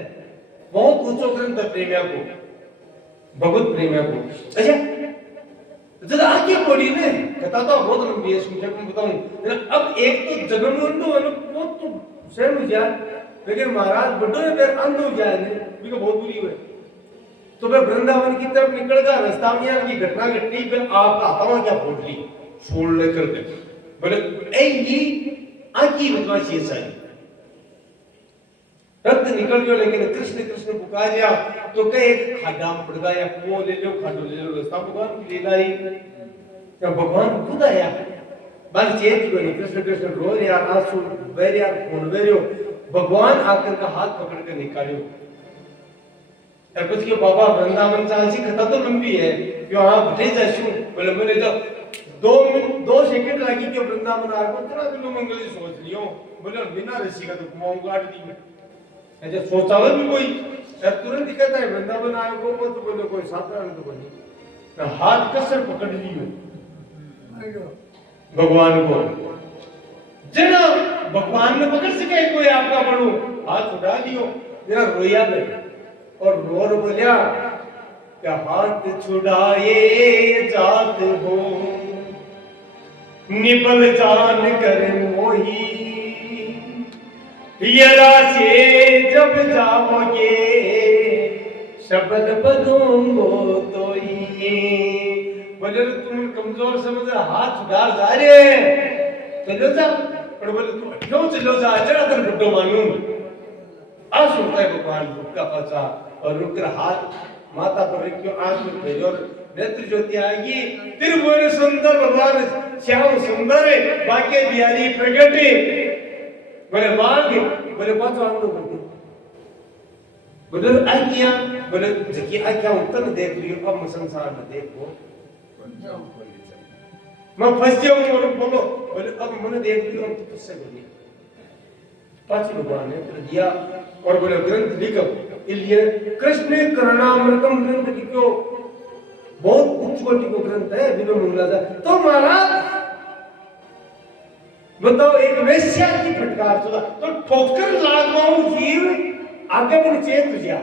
बहुत ऊंचो ग्रंथ है प्रेमिया को भगवत प्रेमिया को अच्छा जरा आगे पड़ी ने कथा तो बहुत लंबी है संक्षेप में बताऊं अब एक तो जगन्नाथ वाले वो तो स्वयं हो जाए लेकिन महाराज बड़ो ने फिर अंध हो जाए ने बिको बहुत बुरी हुई तो वह वृंदावन की तरफ निकल गया रास्ता में यार की घटना घटी फिर आपका हवा क्या फोड़ ली छोड़ लेकर के बोले ए ये आकी बदमाश ये सारी रक्त निकल गया लेकिन कृष्ण कृष्ण पुकारिया तो कहे एक खाड़ा में पड़ गया वो ले लो खाडो ले लो रास्ता भगवान की लीला ही क्या भगवान खुद आया बाल चेत को नहीं कृष्ण कृष्ण रो यार आंसू बह यार खून बह रहे भगवान आकर का हाथ पकड़ कर निकालियो और कुछ के बाबा वृंदावन चाल सी कथा तो लंबी है कि वहां बैठे जाशू बोले मैंने तो 2 सेकंड लगी कि वृंदावन आ को तेरा बिलो मंगल जी सोच लियो बोले बिना रस्सी का तो कुमाऊं गाड़ दी ऐसे सोचा हुआ भी कोई तुरंत दिखता है वृंदावन आए को तो बोले कोई साधारण तो बनी ना हाथ कसर पकड़ लियो भगवान को जना भगवान ने पकड़ सके कोई आपका बड़ो हाथ उठा लियो मेरा रोया में और रोर बोलिया क्या हाथ छुड़ाए जात हो निपल जान कर मोही यरा से जब जाओगे शब्द बदूंगो तो बोले तुम कमजोर समझ हाथ छुड़ा जा रहे चलो जा और बोले तू क्यों चलो जा जरा तर बुड्ढो मानू आंसू होता है भगवान रुक का पचा और रुक कर हाथ माता पर रख के आंख में भेजो और नेत्र ज्योति आएगी फिर बोले सुंदर भगवान श्याम सुंदर है बाकी बिहारी प्रगट है बोले मांग बोले पांच आंगनों करते बोले आज्ञा बोले जकी आज्ञा उत्तर देख लियो अब मैं संसार में देखो मैं फंस जाऊंगा और बोलो बोले अब मैंने देख लियो अब तो तुझसे बोलिए पांच भगवान ने उत्तर दिया और बोले ग्रंथ लिखो इसलिए कृष्ण करुणामृतम ग्रंथ लिखो बहुत उच्च कोटि को ग्रंथ है विनोद मंगला था तो महाराज बताओ एक वेश्या की फटकार सुना तो ठोकर लागवाऊ जीव आगे बन चेत जा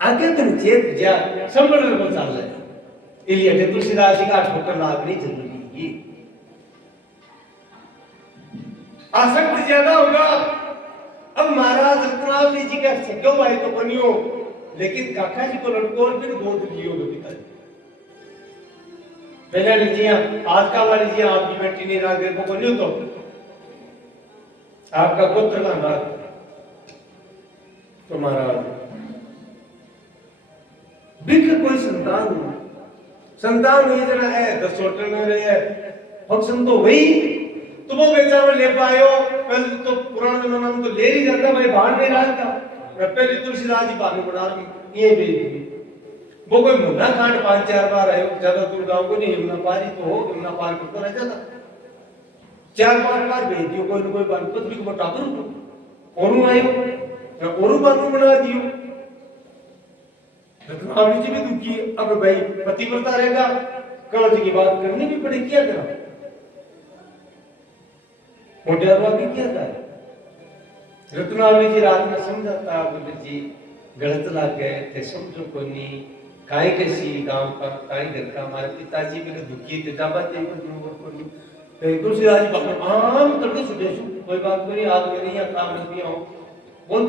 आगे बन चेत जा संभल में चल रहा है इसलिए तुलसीदास जी का ठोकर लागनी जरूरी है आसक्त ज्यादा होगा अब महाराज रत्नावली जी का सगो भाई तो बनियो लेकिन काका जी को लड़को और फिर गोद लियो पिताजी पहले लीजिए आज का वाली जी आपकी बेटी ने राग को बनियो तो आपका पुत्र का नाम तो महाराज बिक कोई संतान हुई जना है 10 होटल में रहे है फंक्शन तो वही तो वो बेचारा ले पायो पहले तो पुराना जमाना में तो ले ही जाता भाई बाहर नहीं रहा था पहले तुलसीदास जी बाहर बना ये भेज दी वो कोई मुन्ना कांड 5-4 बार आयो ज्यादा दूर गांव को नहीं यमुना पार ही तो हो यमुना पार करता रह जाता 4-5 बार भेज दियो कोई न कोई बात पत्नी को बता दो औरू आयो या औरू बानू बना दियो रत्नावली जी भी दुखी है अब भाई पतिव्रता रहेगा कंवर जी की बात करनी भी पड़े क्या करा मोटियारवा भी क्या था रत्नावली जी रात में समझाता बोले जी गलत लग गए थे समझो को नहीं काहे कैसी गांव का काहे घर का हमारे पिताजी भी दुखी थे जाबाते को नहीं तुलसीदास जी बाप आम तड़के छुटे कोई बात नहीं आग में नहीं या काम नहीं हो बोल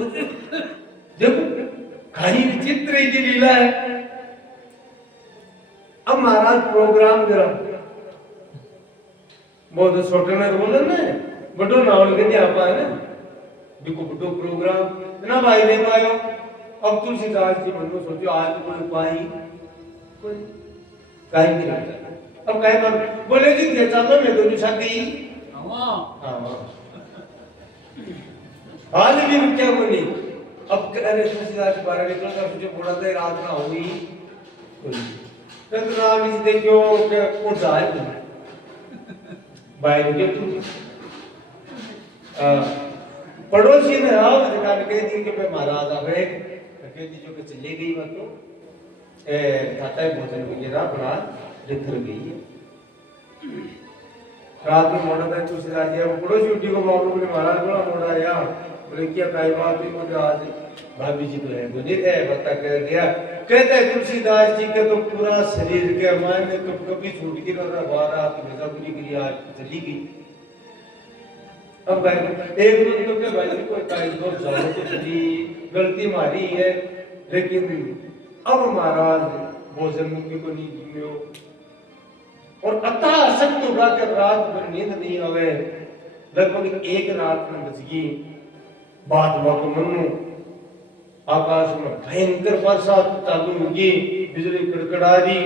देखो खाली विचित्र की लीला है अब महाराज प्रोग्राम करा बहुत छोटे में बोले ना बड़ो नावल के दिया पाए ना देखो बड़ो प्रोग्राम ना भाई ले पायो अब तुलसीदास जी मन में सोचो आज कोई उपाय कोई काहे नहीं रहता अब काहे पर बोले जी ये चालो मैं तो निशा गई हां हाल भी क्या बोली अब अरे तुलसीदास जी बाहर निकल कर मुझे बोला था रात ना होगी तो नाम इस देखो क्या कौन सा है भाई के तू पड़ोसी ने आओ दुकान कह दी कि मैं महाराज आ गए कह दी जो कि चली गई बात तो खाता है भोजन वगैरह बना लिखर गई है रात में मोड़ा था तुलसीदास जी पड़ोसी उठी को मालूम बोले महाराज बोला मोड़ा या बोले क्या काई बात हुई बोले आज भाभी जी तो है बोले है बता कर गया कहता है तुलसीदास जी के तो पूरा शरीर के मान में कभी छूट गई और बाहर आती भेजा पूरी के लिए आज चली गई अब भाई एक दिन तो क्या भाई कोई काई दो जाओ तो चली गलती मारी है लेकिन अब महाराज भोजन मुक्ति को नहीं जिम्यो और अतः असक्त होगा कि रात भर नींद नहीं आवे लगभग एक रात में बच गई बात वक्त मनु आकाश में भयंकर वर्षा चालू होगी बिजली कड़कड़ा दी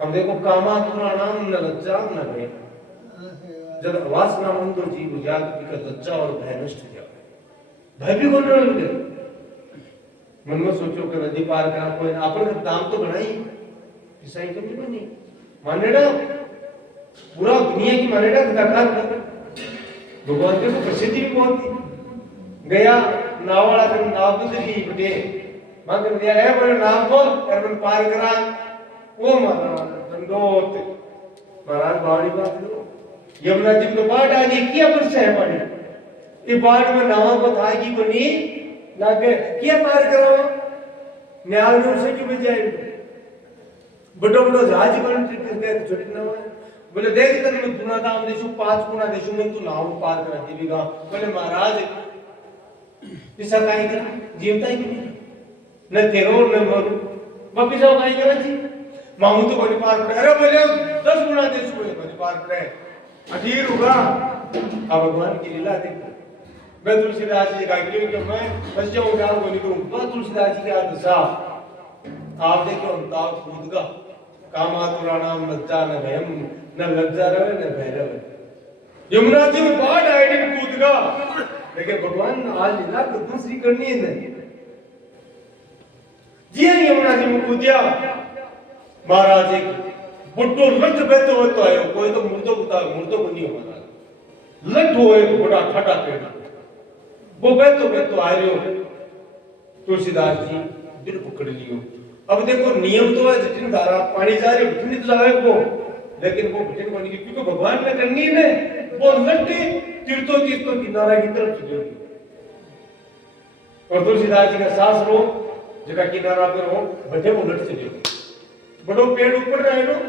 अब देखो कामा पुराना न लज्जा न भय जब वासना मंदो जीव जाग का लज्जा और भय नष्ट हो जाए भय भी होने लगे मन में सोचो कि नदी पार करा कोई अपन दाम तो बढ़ाई पिसाई कम नहीं मानेड़ा पूरा दुनिया की मानेड़ा दखार भगवान के प्रसिद्धि भी बहुत थी गया नावड़ा का नाव गुजरी बटे मांग दिया है बड़े नाव को और पार करा वो महाराज दंडोत महाराज बावड़ी बात लो यमुना जी को बाढ़ आ गई क्या वर्ष है पानी ये बाढ़ में नाव को था की बनी लागे क्या पार करो न्याय रूप से क्यों जाए बड़ो बड़ो जहाज बन गए छोटी नाव बोले देख तन मैं दुना दाम देशु 5 गुना देशु मैं तू नाव पार करा देवीगा बोले महाराज पिसा काई कर जीवता ही नहीं न तेरो न मरु वापिस आओ काई करा जी मामू तो बड़ी पार पड़े अरे बोले 10 गुना देशु बोले बड़ी पार पड़े अधीर होगा अब भगवान की लीला देखो मैं तुलसीदास जी का क्यों कि मैं बस जाऊं गांव को निकलूं तो तुलसीदास जी की आदशा आप देखो अंताव खुद का कामातुराणाम लज्जा न भयम न लज्जा रवे न भय रवे यमुना जी में बाढ़ आई कूद का लेकिन भगवान आज लीला तो दूसरी करनी है जी यमुना जी में कूदिया महाराज एक बुड्ढो लट बैठो हो तो आयो कोई तो मुर्दो को नहीं हो लट हो एक बड़ा ठटा पेड़ वो बैठो आ रहे हो तुलसीदास जी दिल पकड़ लियो अब देखो नियम तो है जितनी धारा पानी जा रही उतनी तो जाए वो लेकिन वो भजन को नहीं क्योंकि भगवान ने करनी है वो लट्टी तीर्थों किनारा की तरफ चली और तुलसीदास जी का सास रो जगह किनारा पर हो बैठे वो लट चले बड़ो पेड़ ऊपर रहे लो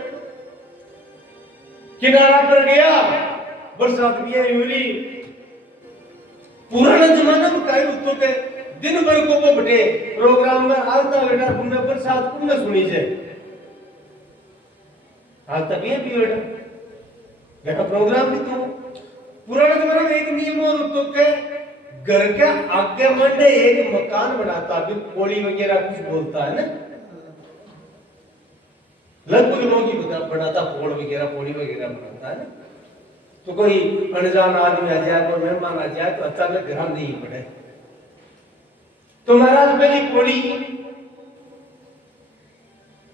किनारा पर गया बरसात भी आई हुई पुराना जमाना में काई उत्तो के दिन भर को वो बटे प्रोग्राम में आता बेटा तुमने बरसात तुमने सुनी है आज तक ये भी बेटा देखा प्रोग्राम भी तो पुराना जमाना में एक नियम और उत्तो के घर के आगे मंडे एक मकान बनाता भी पोली वगैरह कुछ बोलता है ना लगभग लोग ही बनाता पोल वगैरह पोली वगैरह बनाता है ना तो कोई अनजान आदमी आ जाए कोई मेहमान आ जाए तो अचानक घर नहीं पड़े तो महाराज पहली पोली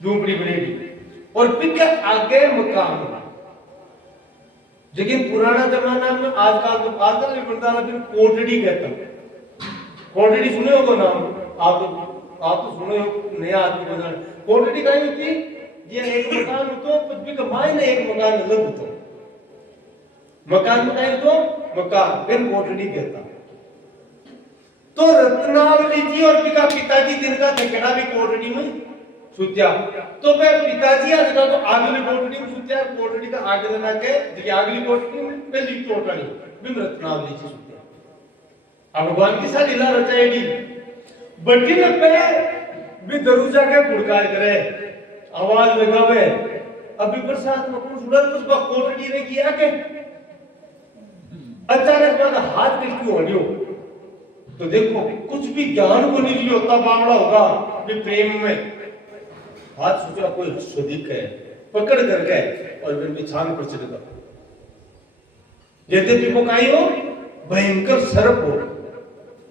झूपड़ी बनेगी और फिर क्या आगे मकान लेकिन पुराना जमाना में आजकल भी बनता है फिर कोठड़ी कहता है कोठड़ी सुने होगा नाम आप तो सुने हो नया आदमी बना कोठड़ी कहीं होती ये एक मकान तो कुछ भी कमाए ना एक मकान अलग होता मकान में कहीं तो मकान फिर कोठड़ी कहता तो रत्नावली जी और पिताजी दिन का झगड़ा भी कोठड़ी में सुत्या तो मैं पिताजी आज का तो आगली कोठड़ी में सुत्या कोठड़ी का आगे लेना के देखिए आगली कोठड़ी में पहली कोठड़ी बिम रत्नावली जी सुत्या अब भगवान की सारी लीला रचाएगी बट्टी में पे भी दरूजा के फुड़कार करे आवाज लगावे अभी बरसात में कौन सुधर तो उसका कोठड़ी ने किया के अचानक बाद हाथ किसकी होनियो तो देखो कुछ भी ज्ञान को नहीं लियो तब बावड़ा होगा भी प्रेम में हाथ सोचा कोई सुधिक है पकड़ कर गए और फिर बिछान पर चढ़ गया यद्यपि वो काई हो भयंकर सर्प हो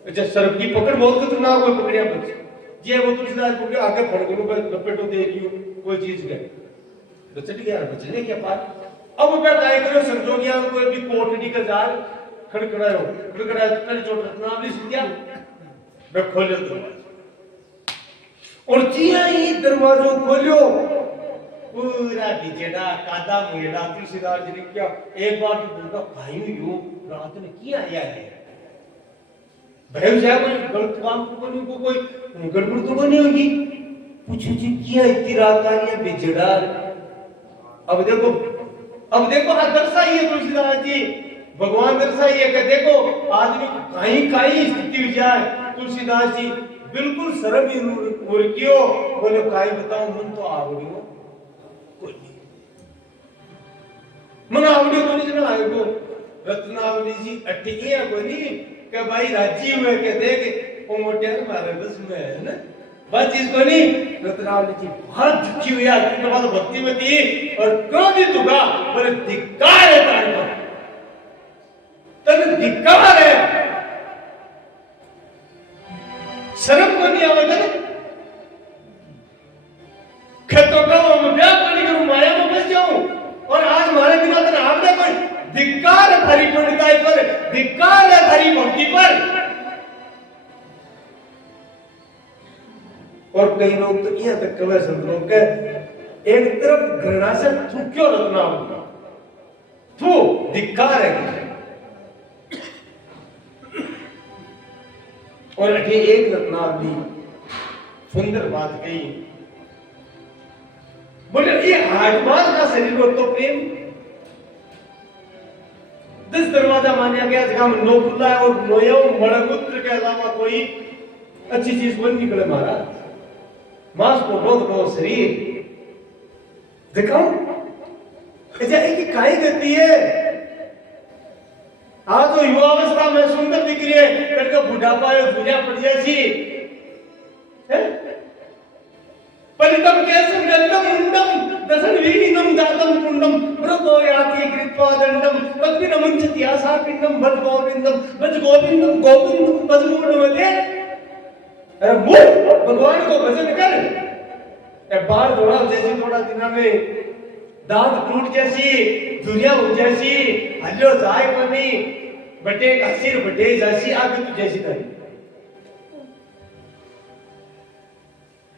अच्छा सर्प की पकड़ बहुत खतरनाक हो पकड़िया बच्चे जे वो तुलसीदास पकड़े आगे फड़कों पर लपेटो दे दियो कोई चीज गए तो चढ़ गया बच्चे ने क्या पार अब मैं काय करो संजोगिया को भी कोठड़ी का जाल खड़खड़ायो पहले चोट रत्नावली सुन गया मैं खोले दरवाजा और जिया ही दरवाजो खोलियो पूरा बिचड़ा कादा मुएड़ा तुलसीदास जी ने क्या एक बार तो दुर्गा भाई यो रात में किया आया है भय जाए कोई गलत काम को कोई गड़बड़ तो नहीं होगी पूछे जी किया इतनी रात आ गया बिचड़ा अब देखो दर्शाई है तुलसीदास जी भगवान दर्शाई है कि देखो आदमी काई स्थिति हो जाए तुलसीदास जी बिल्कुल शर्म ही मुर्कियो बोले काई बताओ मन तो आवड़ियो कोई नहीं मन आवड़ियो कोई नहीं आए को रत्नावली जी अटकी है कोई नहीं कि भाई राजी हुए के देख वो मोटे मारे बस में है ना बस इसको नहीं रत्नावली जी बहुत दुखी हुई आज के बाद भक्ति में थी और क्रोधित होगा बोले धिक्कार है तारे तन धिक्कार है शर्म को नहीं आवे तने खेतों का मैं ब्याह करने करूं माया में बस जाऊं और आज हमारे बिना तने आपने कोई धिक्कार है थारी पंडिताई पर धिक्कार है थारी भक्ति पर और कई लोग तो यहां तक कवे संत लोग के एक तरफ घृणा से थूक्यो रत्नावली थू धिक्कार है और अठे एक रत्नावली सुंदर बात कही बोले ये आत्मा का शरीर हो तो प्रेम 10 दरवाजा माना गया जगह में नो खुला है और नोयो मणगुत्र के अलावा कोई अच्छी चीज बन निकले महाराज मांस को बहुत शरीर दिखाओ ऐसा एक काई गति है हाँ तो युवावस्था में सुंदर दिख रही है, करके बुढ़ापा है दुनिया पड़ जैसी है। परितम केसम गंधम मुंडम दसन वीहिनम जातम कुंडम मृतो याति कृत्वा दंडम तद्वि नमुंचति आसा पिंडम भज गोविंदम गोविंदम भज मूढ़मते। अरे मूढ़ भगवान को भजन कर, ए बाल थोड़ा जैसे थोड़ा दिना में दांत टूट जैसी दुनिया हो जैसी हल्लो जाए पनी बटे का सिर बटे जैसी आगे तू जैसी तारी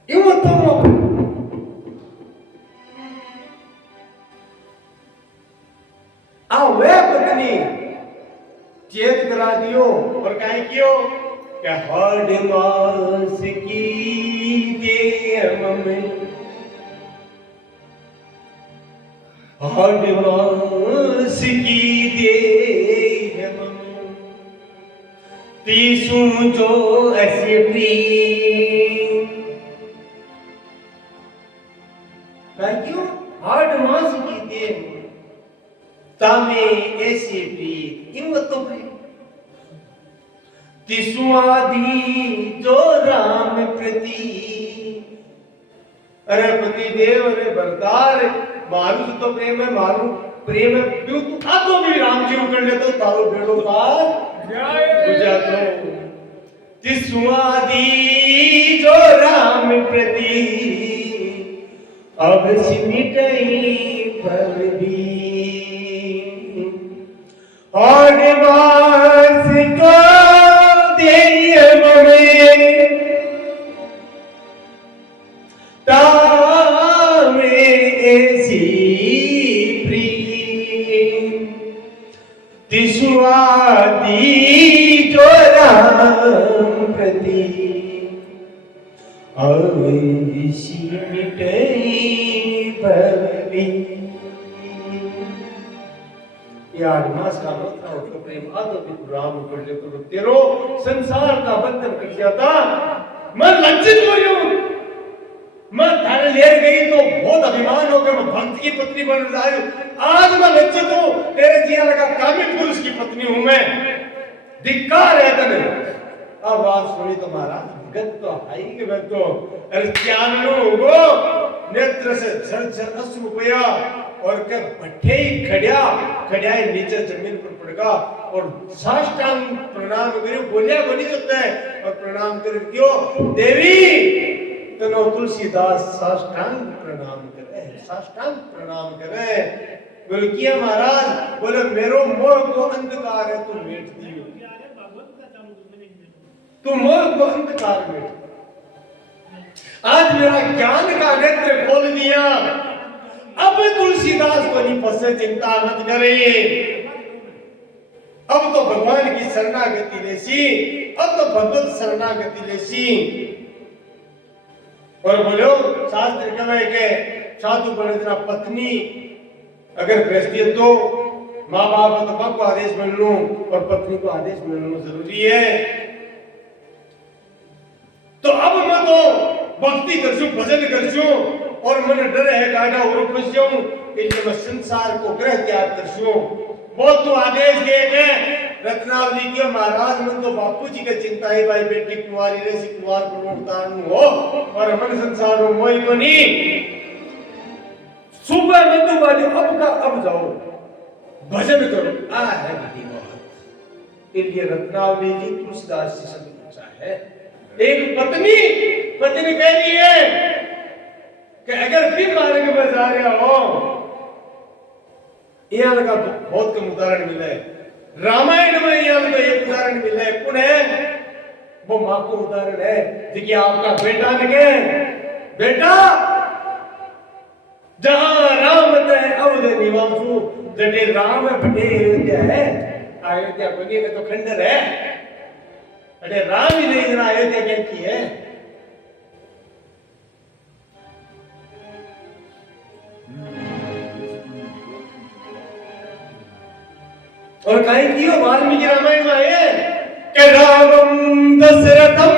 इमो तो वे पत्नी चेत करा दियो और काहे कियो क्या हर मास की देव में हडमास की देह तीसू जो ऐसे प्रेम क्यों हडमास की देह तामे ऐसे प्रेम इमतो तीसू आदि जो राम प्रति। अरे पति देव अरे बरदार मारू तो प्रेम है, मारू प्रेम है क्यों तू आ तो भी राम जी कर ले तो तारो बेड़ो पार बुझा तो तिसुआदी जो राम प्रति अब सिमटई भवदी और वास को देय ममे तामे ऐसी प्रेम तिसुआदी जो राम प्रति अवश्य मिटई भवदी। यार मास का मतलब तो प्रेम आदो भी राम कर ले तो तेरो संसार का बंधन कर जाता। मैं लज्जित हो रही हूं, मैं थाने ले गई तो बहुत अभिमान हो गया, मैं भक्त की पत्नी बन रही हूं। आज मैं लज्जित हूं, तेरे जिया लगा कामित पुरुष की पत्नी हूं मैं, धिक्कार है तने। अब बात सुनी तो महाराज भगत तो हाई के मैं तो अरे चाननो हो नेत्र से झरझर अश्रु बया और के भट्टे ही खड़िया नीचे जमीन पर पड़गा और साष्टांग प्रणाम करे बोलिया बनी जाता है और प्रणाम कर क्यों देवी तनो तुलसीदास साष्टांग प्रणाम करे बोले किया महाराज बोले मेरो मोह को अंधकार है तू मेट दियो, तू मोह को अंधकार मेट। आज मेरा ज्ञान का नेत्र खोल दिया, अब तुलसीदास को नहीं फंसे चिंता मत करे, अब तो भगवान की शरणागति लेसी, अब तो भगवत शरणागति लेसी। और बोलो शास्त्र कहे के साधु बने पत्नी अगर गृहस्थी है तो माँ बाप तो बाप को आदेश मिलना और पत्नी को आदेश मिलना जरूरी है। तो अब मैं तो भक्ति करछू भजन करछू और मन डर है गाड़ा और फंस जाऊं इसलिए मैं संसार को ग्रह त्याग करछू। बहुत तो आदेश दे के रत्नावली के महाराज मन तो बापू जी के चिंता है भाई बेटी कुंवारी रे कुंवार प्रमुखदान हो और मन संसार में मोई को नहीं सुबह में तो बाजी अब का अब जाओ भजन करो आ है बड़ी बात। इसलिए रत्नावली जी तुलसीदास जी से पूछा है एक पत्नी कह रही है कि अगर भी मार्ग में जा रहा हो, यहाँ का बहुत कम उदाहरण मिला है, रामायण में यहाँ का एक उदाहरण मिला है, कौन है वो माँ को उदाहरण है। देखिए आपका बेटा लगे बेटा जहां राम तय अवध निवासु जटे राम बटे अयोध्या है, अयोध्या बनी में तो खंडर है, अरे राम ही नहीं जना अयोध्या क्या की है। और कहीं की हो वाल्मीकि रामायण में है कि रामं दशरथं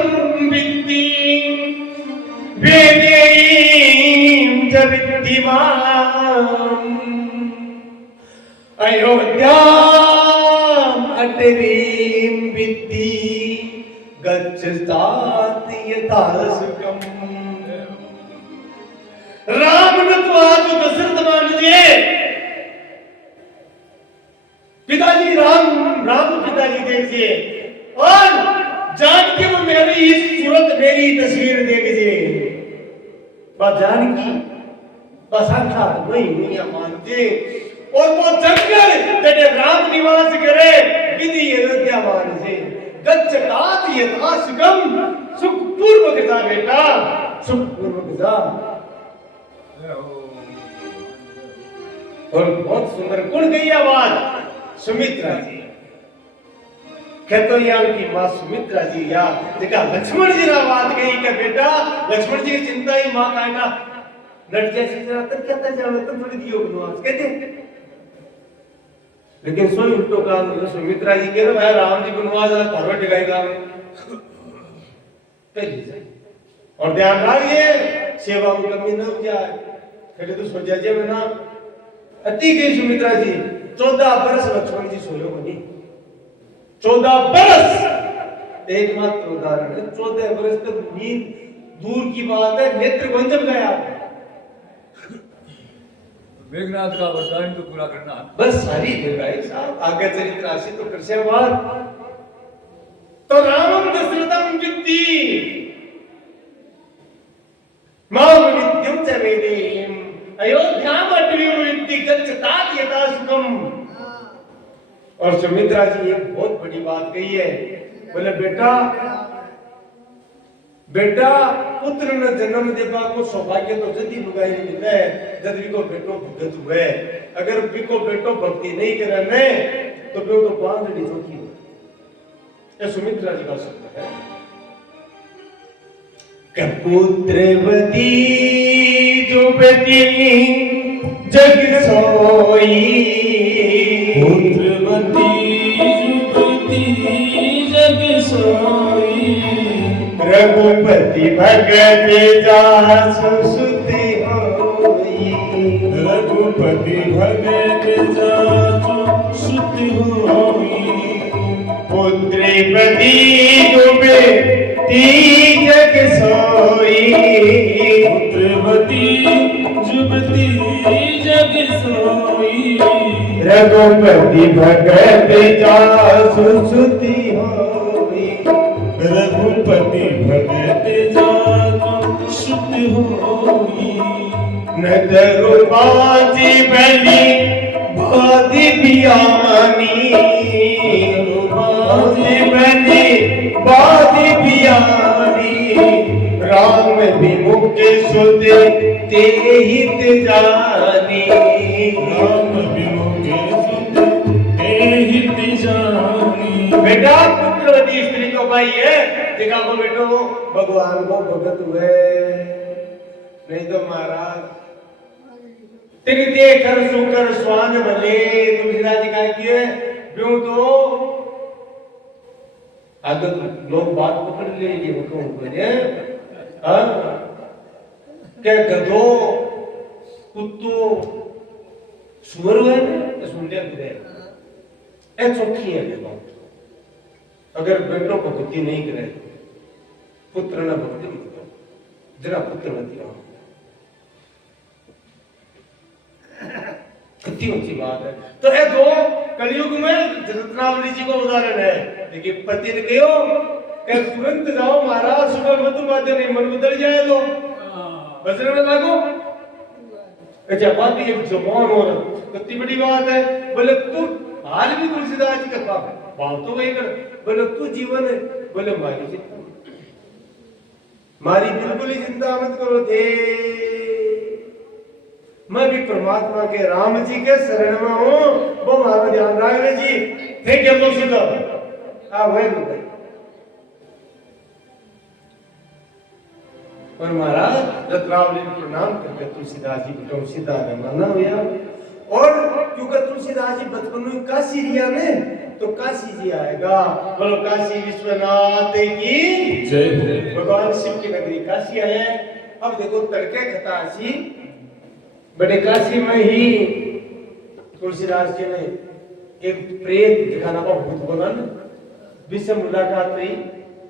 विद्धि वेदेयं च विद्धिमान् अयोध्याम् अटवीं विद्धि गच्छतात यथा सुखम। राम नत्वा तो दशरथ मानजे पिताजी राम पिताजी देखिए और जान के वो मेरी इस सूरत मेरी तस्वीर देखिए बस जानकी बस साक्षात वही दुनिया मानते और वो जंगल तेरे राम निवास करे विधि अयोध्या मानसे गच्छतात यथा सुखम सुख पूर्वक जा बेटा सुख पूर्वक जा। और बहुत सुंदर गुण गई आवाज सुमित्रा जी कहतो यार की मां सुमित्रा जी या जका लक्ष्मण जी ना बात कही कि बेटा लक्ष्मण जी की चिंता ही मां का ना लट जैसे जरा तक कहता जावे तो थोड़ी दियो बनवास कहते लेकिन सोई उल्टो काम सुमित्रा जी कह रहे भाई राम जी बनवास घर टिकाई काम पहली से और ध्यान रखिए सेवा में कमी न हो जाए फिर तो सोचा जे मैं ना अति गई सुमित्रा जी 14 बरस लक्ष्मण जी सोयो बनी 14 बरस एकमात्र उदाहरण है 14 बरस तक नींद दूर की बात है नेत्र बंजम गया मेघनाथ का वरदान तो पूरा करना बस सारी भाई साहब आगे चरित्र राशि तो कृष्ण बात तो रामम दशरथम विद्धि माम विद्युम च वेदेम अयोध्याम अटवीं विद्धि गच्छतात यथा सुखम। और सुमित्रा जी एक बहुत बड़ी बात कही है बोले बेटा पुत्र न जन्म देवा को सौभाग्य तो जदी लुगाई मिले जद भी को बेटो भगत हुए अगर भी को बेटो भक्ति नहीं करे ने तो वो तो बांधड़ी जोखी ये सुमित्रा जी का शब्द है कि पुत्रवती जो बेटी जग सोई पुत्रवती जुगती जग सोई रघुपति भगत जासु सुति होई रघुपति भगत जासु सुति होई पुत्रवती जो बेटी जग सोई पुत्रवती जुगती जग सोई रघुपति भगत जासु सुति होई रघुपति भगत जासु सुति होई न दरुबाजी बली बाधी बियानी बाधी बियानी राम विमुख सुध ते हित जानी राम विमुख सुध ते हित जानी। बेटा पुत्रवती स्त्री तो भाई है देखा को बेटो भगवान को भगत हुए नहीं तो महाराज तेरी देकर सुकर स्वान भले तुलसीदास जी का किए क्यों तो अगर लोग बात पकड़ लेंगे वो क्यों बोले क्या गधो कुत्तो सुअर हुए तो सुन लिया बुरे ऐ चौखी है ये बात अगर बेटों को भक्ति नहीं करे पुत्र न भक्ति नहीं जरा पुत्र न दिया कितनी ऊंची बात है तो ये दो कलयुग में रत्नावली जी को उदाहरण है देखिए पति ने कहो कि तुरंत जाओ महाराज सुबह मत बातें नहीं मन बदल जाए तो बचने में लागो अच्छा बात भी एक जवान और कितनी बड़ी बात है बोले तू हाल भी तुलसीदास जी का बाप है बात तो वही कर बोले तू जीवन है बोले मारी चिंता मारी बिल्कुल ही चिंता मत करो दे मैं भी परमात्मा के राम जी के शरण में हूँ वो हमारा ध्यान रखना जी थे क्या तो सीधा वही भाई और महाराज रत्नावली को प्रणाम करके तुलसीदास जी को सीधा मानना हुआ और क्योंकि तुलसीदास जी बचपन में काशी रिया में तो काशी जी आएगा बोलो काशी विश्वनाथ की जय भगवान शिव की नगरी काशी आए अब देखो तड़के खतासी बड़े काशी में ही तुलसीदास जी ने एक प्रेत दिखाना का भूत बोला ना, विश्व मुलाकात हुई